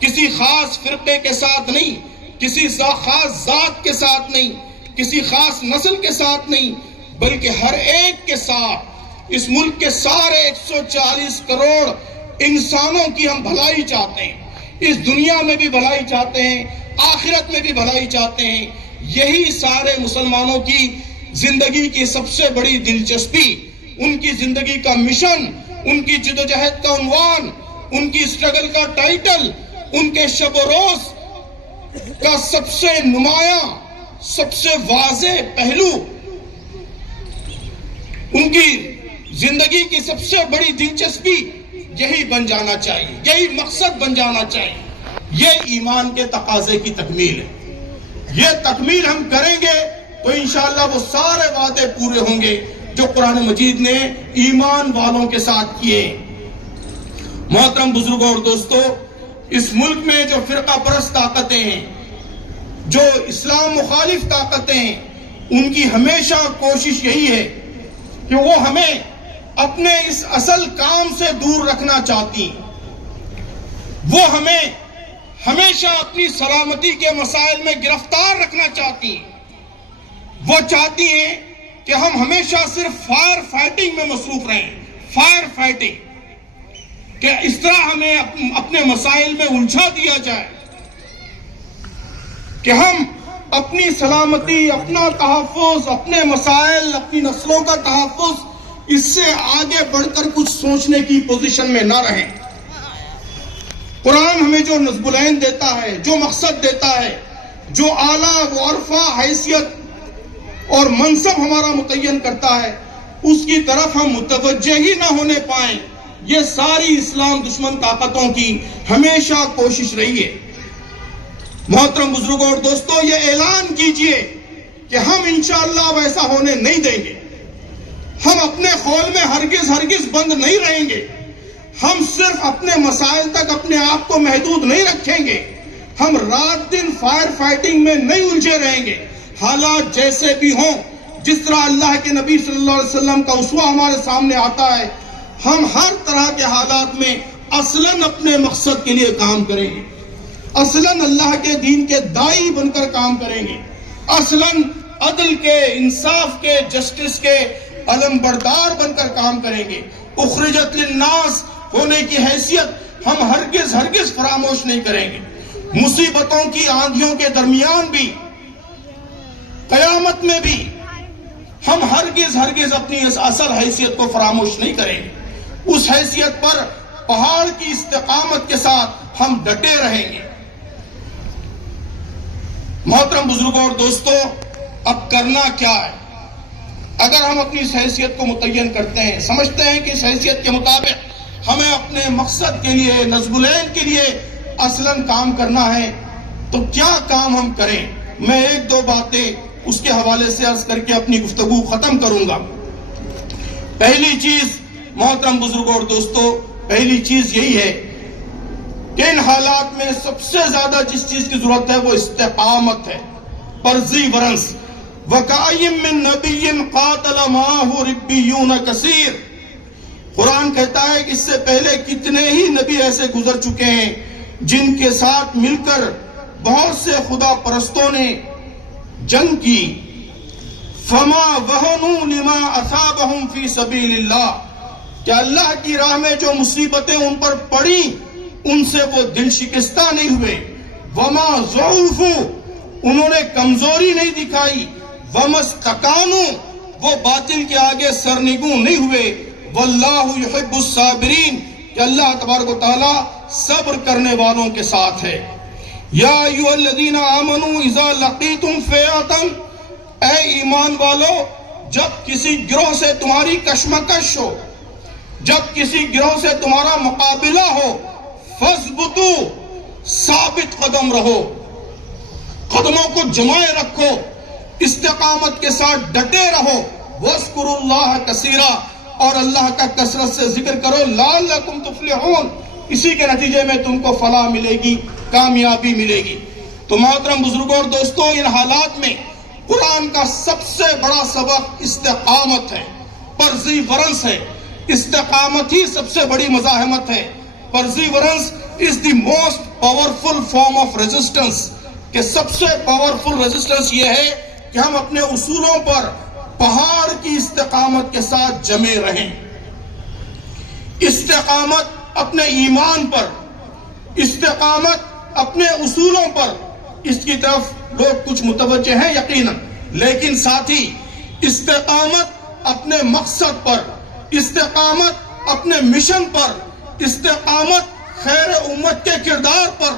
کسی خاص فرقے کے ساتھ نہیں، کسی خاص ذات کے ساتھ نہیں، کسی خاص نسل کے ساتھ نہیں، بلکہ ہر ایک کے ساتھ، اس ملک کے سارے 140 کروڑ انسانوں کی ہم بھلائی چاہتے ہیں، اس دنیا میں بھی بھلائی چاہتے ہیں، آخرت میں بھی بھلائی چاہتے ہیں۔ یہی سارے مسلمانوں کی زندگی کی سب سے بڑی دلچسپی، ان کی زندگی کا مشن، ان کی جدوجہد کا عنوان، ان کی اسٹرگل کا ٹائٹل، ان کے شب و روز کا سب سے نمایاں، سب سے واضح پہلو، ان کی زندگی کی سب سے بڑی دلچسپی یہی بن جانا چاہیے، یہی مقصد بن جانا چاہیے۔ یہ ایمان کے تقاضے کی تکمیل ہے۔ یہ تکمیل ہم کریں گے تو انشاءاللہ وہ سارے وعدے پورے ہوں گے جو قرآن مجید نے ایمان والوں کے ساتھ کیے۔ محترم بزرگوں اور دوستو، اس ملک میں جو فرقہ پرست طاقتیں ہیں، جو اسلام مخالف طاقتیں ہیں، ان کی ہمیشہ کوشش یہی ہے کہ وہ ہمیں اپنے اس اصل کام سے دور رکھنا چاہتی ہیں، وہ ہمیں ہمیشہ اپنی سلامتی کے مسائل میں گرفتار رکھنا چاہتی ہیں، وہ چاہتی ہیں کہ ہم ہمیشہ صرف فائر فائٹنگ میں مصروف رہیں، فائر فائٹنگ، کہ اس طرح ہمیں اپنے مسائل میں الجھا دیا جائے کہ ہم اپنی سلامتی، اپنا تحفظ، اپنے مسائل، اپنی نسلوں کا تحفظ، اس سے آگے بڑھ کر کچھ سوچنے کی پوزیشن میں نہ رہیں۔ قرآن ہمیں جو نصب العین دیتا ہے، جو مقصد دیتا ہے، جو اعلیٰ و عرفہ حیثیت اور منصب ہمارا متعین کرتا ہے، اس کی طرف ہم متوجہ ہی نہ ہونے پائیں، یہ ساری اسلام دشمن طاقتوں کی ہمیشہ کوشش رہی ہے۔ محترم بزرگوں اور دوستو، یہ اعلان کیجئے کہ ہم انشاءاللہ ویسا ہونے نہیں دیں گے، ہم اپنے خول میں ہرگز بند نہیں رہیں گے، ہم صرف اپنے مسائل تک اپنے آپ کو محدود نہیں رکھیں گے، ہم رات دن فائر فائٹنگ میں نہیں الجھے رہیں گے، حالات جیسے بھی ہوں، جس طرح اللہ کے نبی صلی اللہ علیہ وسلم کا اسوہ ہمارے سامنے آتا ہے، ہم ہر طرح کے حالات میں اصلاً اپنے مقصد کے لیے کام کریں گے، اصلاً اللہ کے دین کے داعی بن کر کام کریں گے، اصلاً عدل کے، انصاف کے، جسٹس کے علم بردار بن کر کام کریں گے۔ اخرجت للناس ہونے کی حیثیت ہم ہرگز فراموش نہیں کریں گے۔ مصیبتوں کی آندھیوں کے درمیان بھی، قیامت میں بھی ہم ہرگز اپنی اس اصل حیثیت کو فراموش نہیں کریں گے۔ اس حیثیت پر پہاڑ کی استقامت کے ساتھ ہم ڈٹے رہیں گے۔ محترم بزرگوں اور دوستو، اب کرنا کیا ہے؟ اگر ہم اپنی اس حیثیت کو متعین کرتے ہیں، سمجھتے ہیں کہ اس حیثیت کے مطابق ہمیں اپنے مقصد کے لیے، نصب العین کے لیے اصلاً کام کرنا ہے، تو کیا کام ہم کریں؟ میں ایک دو باتیں اس کے حوالے سے عرض کر کے اپنی گفتگو ختم کروں گا۔ پہلی چیز محترم بزرگوں اور دوستو، پہلی چیز یہی ہے کہ ان حالات میں سب سے زیادہ جس چیز کی ضرورت ہے وہ استقامت ہے، پرزیورنس۔ وَكَأَيٍّ مِّن نَبِيٍّ قَاتَلَ مَعَهُ رِبِّيُّونَ كَثِيرٌ، قرآن کہتا ہے کہ اس سے پہلے کتنے ہی نبی ایسے گزر چکے ہیں جن کے ساتھ مل کر بہت سے خدا پرستوں نے جنگ کی۔ فَمَا وَهَنُوا لِمَا أَصَابَهُمْ فِي سَبِيلِ اللَّهِ، کہ اللہ کی راہ میں جو مصیبتیں ان پر پڑی ان سے وہ دل شکستہ نہیں ہوئے۔ وَمَا ضَعُفُوا، انہوں نے کمزوری نہیں دکھائی۔ وَمَا اسْتَكَانُوا، وہ باطل کے آگے سرنگوں نہیں ہوئے۔ وَاللَّهُ يُحِبُّ الصَّابِرِينَ، کہ اللہ تبارک و تعالی صبر کرنے والوں کے ساتھ ہے۔ یا ایھا الذین آمنوا اذا لقیتم فئۃ، اے ایمان والو، جب کسی گروہ سے تمہاری کشمکش ہو، جب کسی گروہ سے تمہارا مقابلہ ہو، فاثبتوا، ثابت قدم رہو، قدموں کو جمائے رکھو، استقامت کے ساتھ ڈٹے رہو۔ واذکروا اللہ کثیرا، اور اللہ کا کثرت سے ذکر کرو، لعلکم تفلحون، اسی کے نتیجے میں تم کو فلاح ملے گی، کامیابی ملے گی۔ تو محترم بزرگوں اور دوستوں، ان حالات میں قرآن کا سب سے بڑا سبق استقامت ہے، پرزیورنس ہے۔ استقامت ہی سب سے بڑی مزاحمت ہے۔ Perseverance is the most powerful form of resistance, کہ سب سے پاورفل ریزسٹنس یہ ہے کہ ہم اپنے اصولوں پر پہاڑ کی استقامت کے ساتھ جمے رہیں۔ استقامت اپنے ایمان پر، استقامت اپنے اصولوں پر، اس کی طرف لوگ کچھ متوجہ ہیں یقیناً، لیکن ساتھ ہی استقامت اپنے مقصد پر، استقامت اپنے مشن پر، استقامت خیر امت کے کردار پر،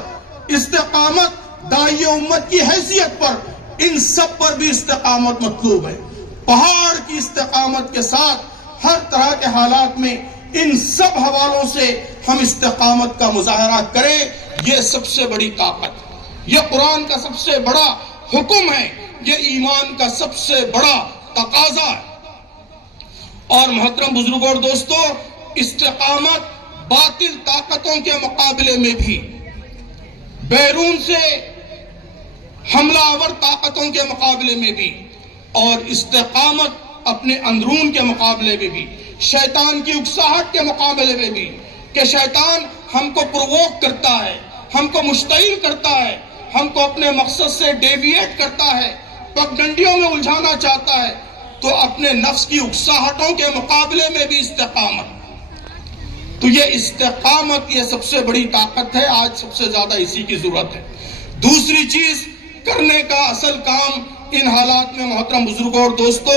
استقامت داعی امت کی حیثیت پر، ان سب پر بھی استقامت مطلوب ہے۔ پہاڑ کی استقامت کے ساتھ ہر طرح کے حالات میں ان سب حوالوں سے ہم استقامت کا مظاہرہ کریں، یہ سب سے بڑی طاقت، یہ قرآن کا سب سے بڑا حکم ہے، یہ ایمان کا سب سے بڑا تقاضا ہے۔ اور محترم بزرگوں اور دوستو، استقامت باطل طاقتوں کے مقابلے میں بھی، بیرون سے حملہ آور طاقتوں کے مقابلے میں بھی، اور استقامت اپنے اندرون کے مقابلے میں بھی، شیطان کی اکساہٹ کے مقابلے میں بھی، کہ شیطان ہم کو پرووک کرتا ہے، ہم کو مشتعل کرتا ہے، ہم کو اپنے مقصد سے ڈیویٹ کرتا ہے، پگڈنڈیوں میں الجھانا چاہتا ہے، تو اپنے نفس کی اکساہٹوں کے مقابلے میں بھی استقامت۔ تو یہ استقامت، یہ سب سے بڑی طاقت ہے، آج سب سے زیادہ اسی کی ضرورت ہے۔ دوسری چیز کرنے کا اصل کام ان حالات میں محترم بزرگوں اور دوستو،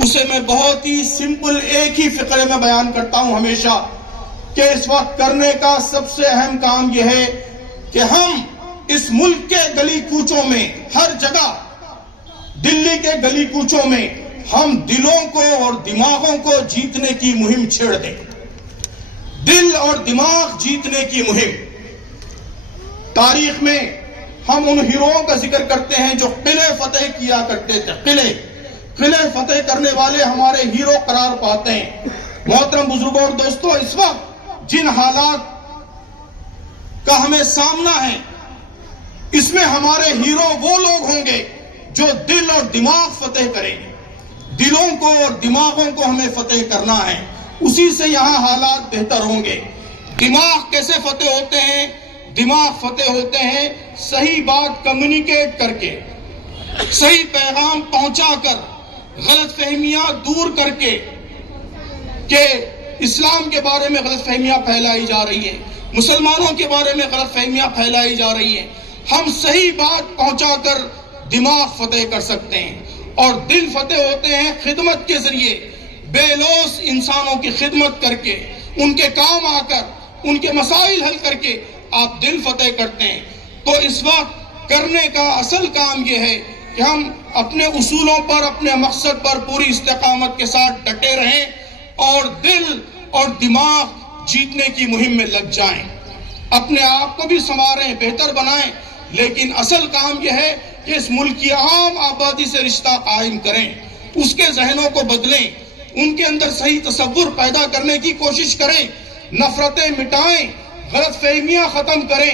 اسے میں بہت ہی سمپل ایک ہی فقرے میں بیان کرتا ہوں ہمیشہ، کہ اس وقت کرنے کا سب سے اہم کام یہ ہے کہ ہم اس ملک کے گلی کوچوں میں، ہر جگہ دلی کے گلی کوچوں میں، ہم دلوں کو اور دماغوں کو جیتنے کی مہم چھیڑ دیں۔ دل اور دماغ جیتنے کی مہم۔ تاریخ میں ہم ان ہیروؤں کا ذکر کرتے ہیں جو قلعے فتح کیا کرتے تھے، قلعے فتح کرنے والے ہمارے ہیرو قرار پاتے ہیں۔ محترم بزرگوں اور دوستو، اس وقت جن حالات کا ہمیں سامنا ہے، اس میں ہمارے ہیرو وہ لوگ ہوں گے جو دل اور دماغ فتح کریں گے۔ دلوں کو اور دماغوں کو ہمیں فتح کرنا ہے، اسی سے یہاں حالات بہتر ہوں گے۔ دماغ کیسے فتح ہوتے ہیں؟ دماغ فتح ہوتے ہیں صحیح بات کمیونیکیٹ کر کے، صحیح پیغام پہنچا کر، غلط فہمیاں دور کر کے، کہ اسلام کے بارے میں غلط فہمیاں پھیلائی جا رہی ہیں، مسلمانوں کے بارے میں غلط فہمیاں پھیلائی جا رہی ہیں، ہم صحیح بات پہنچا کر دماغ فتح کر سکتے ہیں۔ اور دل فتح ہوتے ہیں خدمت کے ذریعے، بے لوث انسانوں کی خدمت کر کے، ان کے کام آ کر، ان کے مسائل حل کر کے آپ دل فتح کرتے ہیں، تو اس وقت کرنے کا اصل کام یہ ہے کہ ہم اپنے اصولوں پر، اپنے مقصد پر پوری استقامت کے ساتھ ڈٹے رہیں اور دل اور دماغ جیتنے کی مہم میں لگ جائیں، اپنے آپ کو بھی سنواریں، بہتر بنائیں، لیکن اصل کام یہ ہے کہ اس ملک کی عام آبادی سے رشتہ قائم کریں، اس کے ذہنوں کو بدلیں، ان کے اندر صحیح تصور پیدا کرنے کی کوشش کریں، نفرتیں مٹائیں، غلط فہمیاں ختم کریں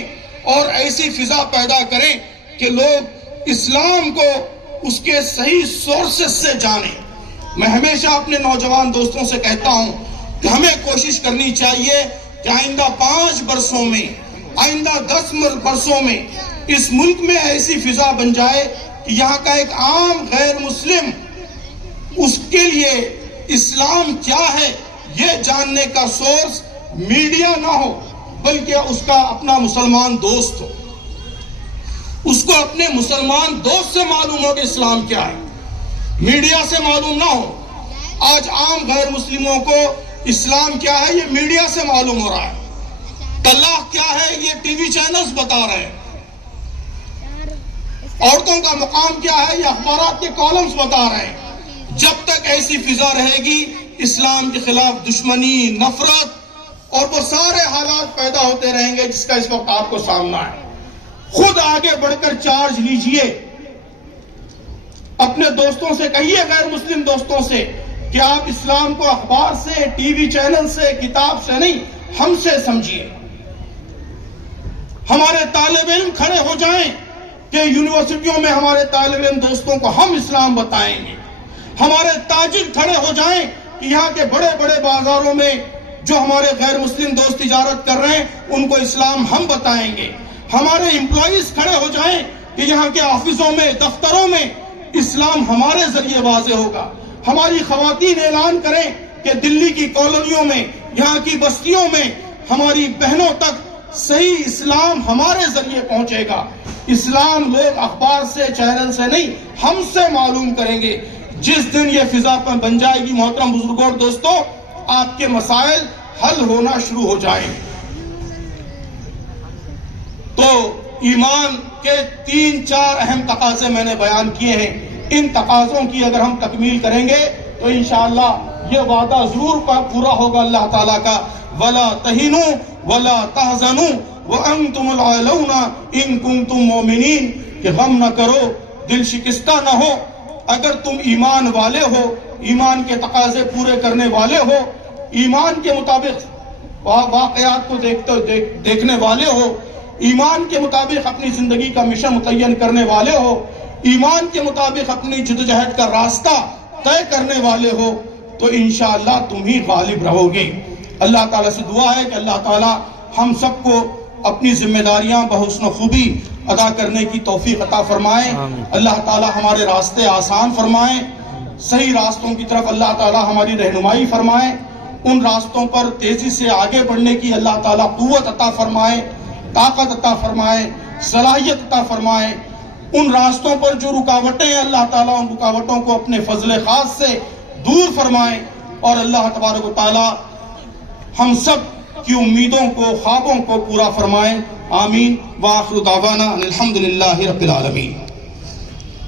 اور ایسی فضا پیدا کریں کہ لوگ اسلام کو اس کے صحیح سورسز سے جانیں۔ میں ہمیشہ اپنے نوجوان دوستوں سے کہتا ہوں کہ ہمیں کوشش کرنی چاہیے کہ آئندہ 5 برسوں میں، آئندہ 10 برسوں میں اس ملک میں ایسی فضا بن جائے کہ یہاں کا ایک عام غیر مسلم اس کے لیے اسلام کیا ہے یہ جاننے کا سورس میڈیا نہ ہو، بلکہ اس کا اپنا مسلمان دوست ہو، اس کو اپنے مسلمان دوست سے معلوم ہو کہ اسلام کیا ہے، میڈیا سے معلوم نہ ہو۔ آج عام غیر مسلموں کو اسلام کیا ہے یہ میڈیا سے معلوم ہو رہا ہے، طلاق کیا ہے یہ ٹی وی چینلز بتا رہے ہیں، عورتوں کا مقام کیا ہے یہ اخبارات کے کالمز بتا رہے ہیں۔ جب تک ایسی فضا رہے گی اسلام کے خلاف دشمنی، نفرت اور وہ سارے حالات پیدا ہوتے رہیں گے جس کا اس وقت آپ کو سامنا ہے۔ خود آگے بڑھ کر چارج لیجئے، اپنے دوستوں سے کہیے، غیر مسلم دوستوں سے، کہ آپ اسلام کو اخبار سے، ٹی وی چینل سے، کتاب سے نہیں، ہم سے سمجھیے۔ ہمارے طالب علم کھڑے ہو جائیں کہ یونیورسٹیوں میں ہمارے طالب علم دوستوں کو ہم اسلام بتائیں گے، ہمارے تاجر کھڑے ہو جائیں کہ یہاں کے بڑے بڑے بازاروں میں جو ہمارے غیر مسلم دوست تجارت کر رہے ہیں ان کو اسلام ہم بتائیں گے، ہمارے امپلائیز کھڑے ہو جائیں کہ یہاں کے آفسوں میں، دفتروں میں اسلام ہمارے ذریعے واضح ہوگا، ہماری خواتین اعلان کریں کہ دلی کی کالونیوں میں، یہاں کی بستیوں میں ہماری بہنوں تک صحیح اسلام ہمارے ذریعے پہنچے گا۔ اسلام لوگ اخبار سے، چینل سے نہیں، ہم سے معلوم کریں گے۔ جس دن یہ فضا پر بن جائے گی محترم بزرگوں اور دوستوں، آپ کے مسائل حل ہونا شروع ہو جائیں گے۔ تو ایمان کے 3-4 اہم تقاضے میں نے بیان کیے ہیں، ان تقاضوں کی اگر ہم تکمیل کریں گے تو انشاءاللہ یہ وعدہ ضرور پورا ہوگا اللہ تعالیٰ کا، وَلَا تَهِنُوا وَلَا تَحْزَنُوا وَأَنْتُمُ الْأَعْلَوْنَ إِن كُنتُم مُؤْمِنِينَ، کہ غم نہ کرو، دل شکستہ نہ ہو، اگر تم ایمان والے ہو، ایمان کے تقاضے پورے کرنے والے ہو، ایمان کے مطابق واقعات کو دیکھنے والے ہو، ایمان کے مطابق اپنی زندگی کا مشن متعین کرنے والے ہو، ایمان کے مطابق اپنی جدوجہد کا راستہ طے کرنے والے ہو، تو انشاءاللہ تم ہی غالب رہو گے۔ اللہ تعالیٰ سے دعا ہے کہ اللہ تعالیٰ ہم سب کو اپنی ذمہ داریاں بحسن خوبی ادا کرنے کی توفیق عطا فرمائے، اللہ تعالیٰ ہمارے راستے آسان فرمائے، صحیح راستوں کی طرف اللہ تعالیٰ ہماری رہنمائی فرمائے، ان راستوں پر تیزی سے آگے بڑھنے کی اللہ تعالیٰ قوت عطا فرمائے، طاقت عطا فرمائے، صلاحیت عطا فرمائے، ان راستوں پر جو رکاوٹیں ہیں اللہ تعالیٰ ان رکاوٹوں کو اپنے فضل خاص سے دور فرمائے، اور اللہ تبارک و تعالیٰ ہم سب کی امیدوں کو، خوابوں کو پورا فرمائے، آمین۔ وآخر دعوانا الحمدللہ رب العالمین۔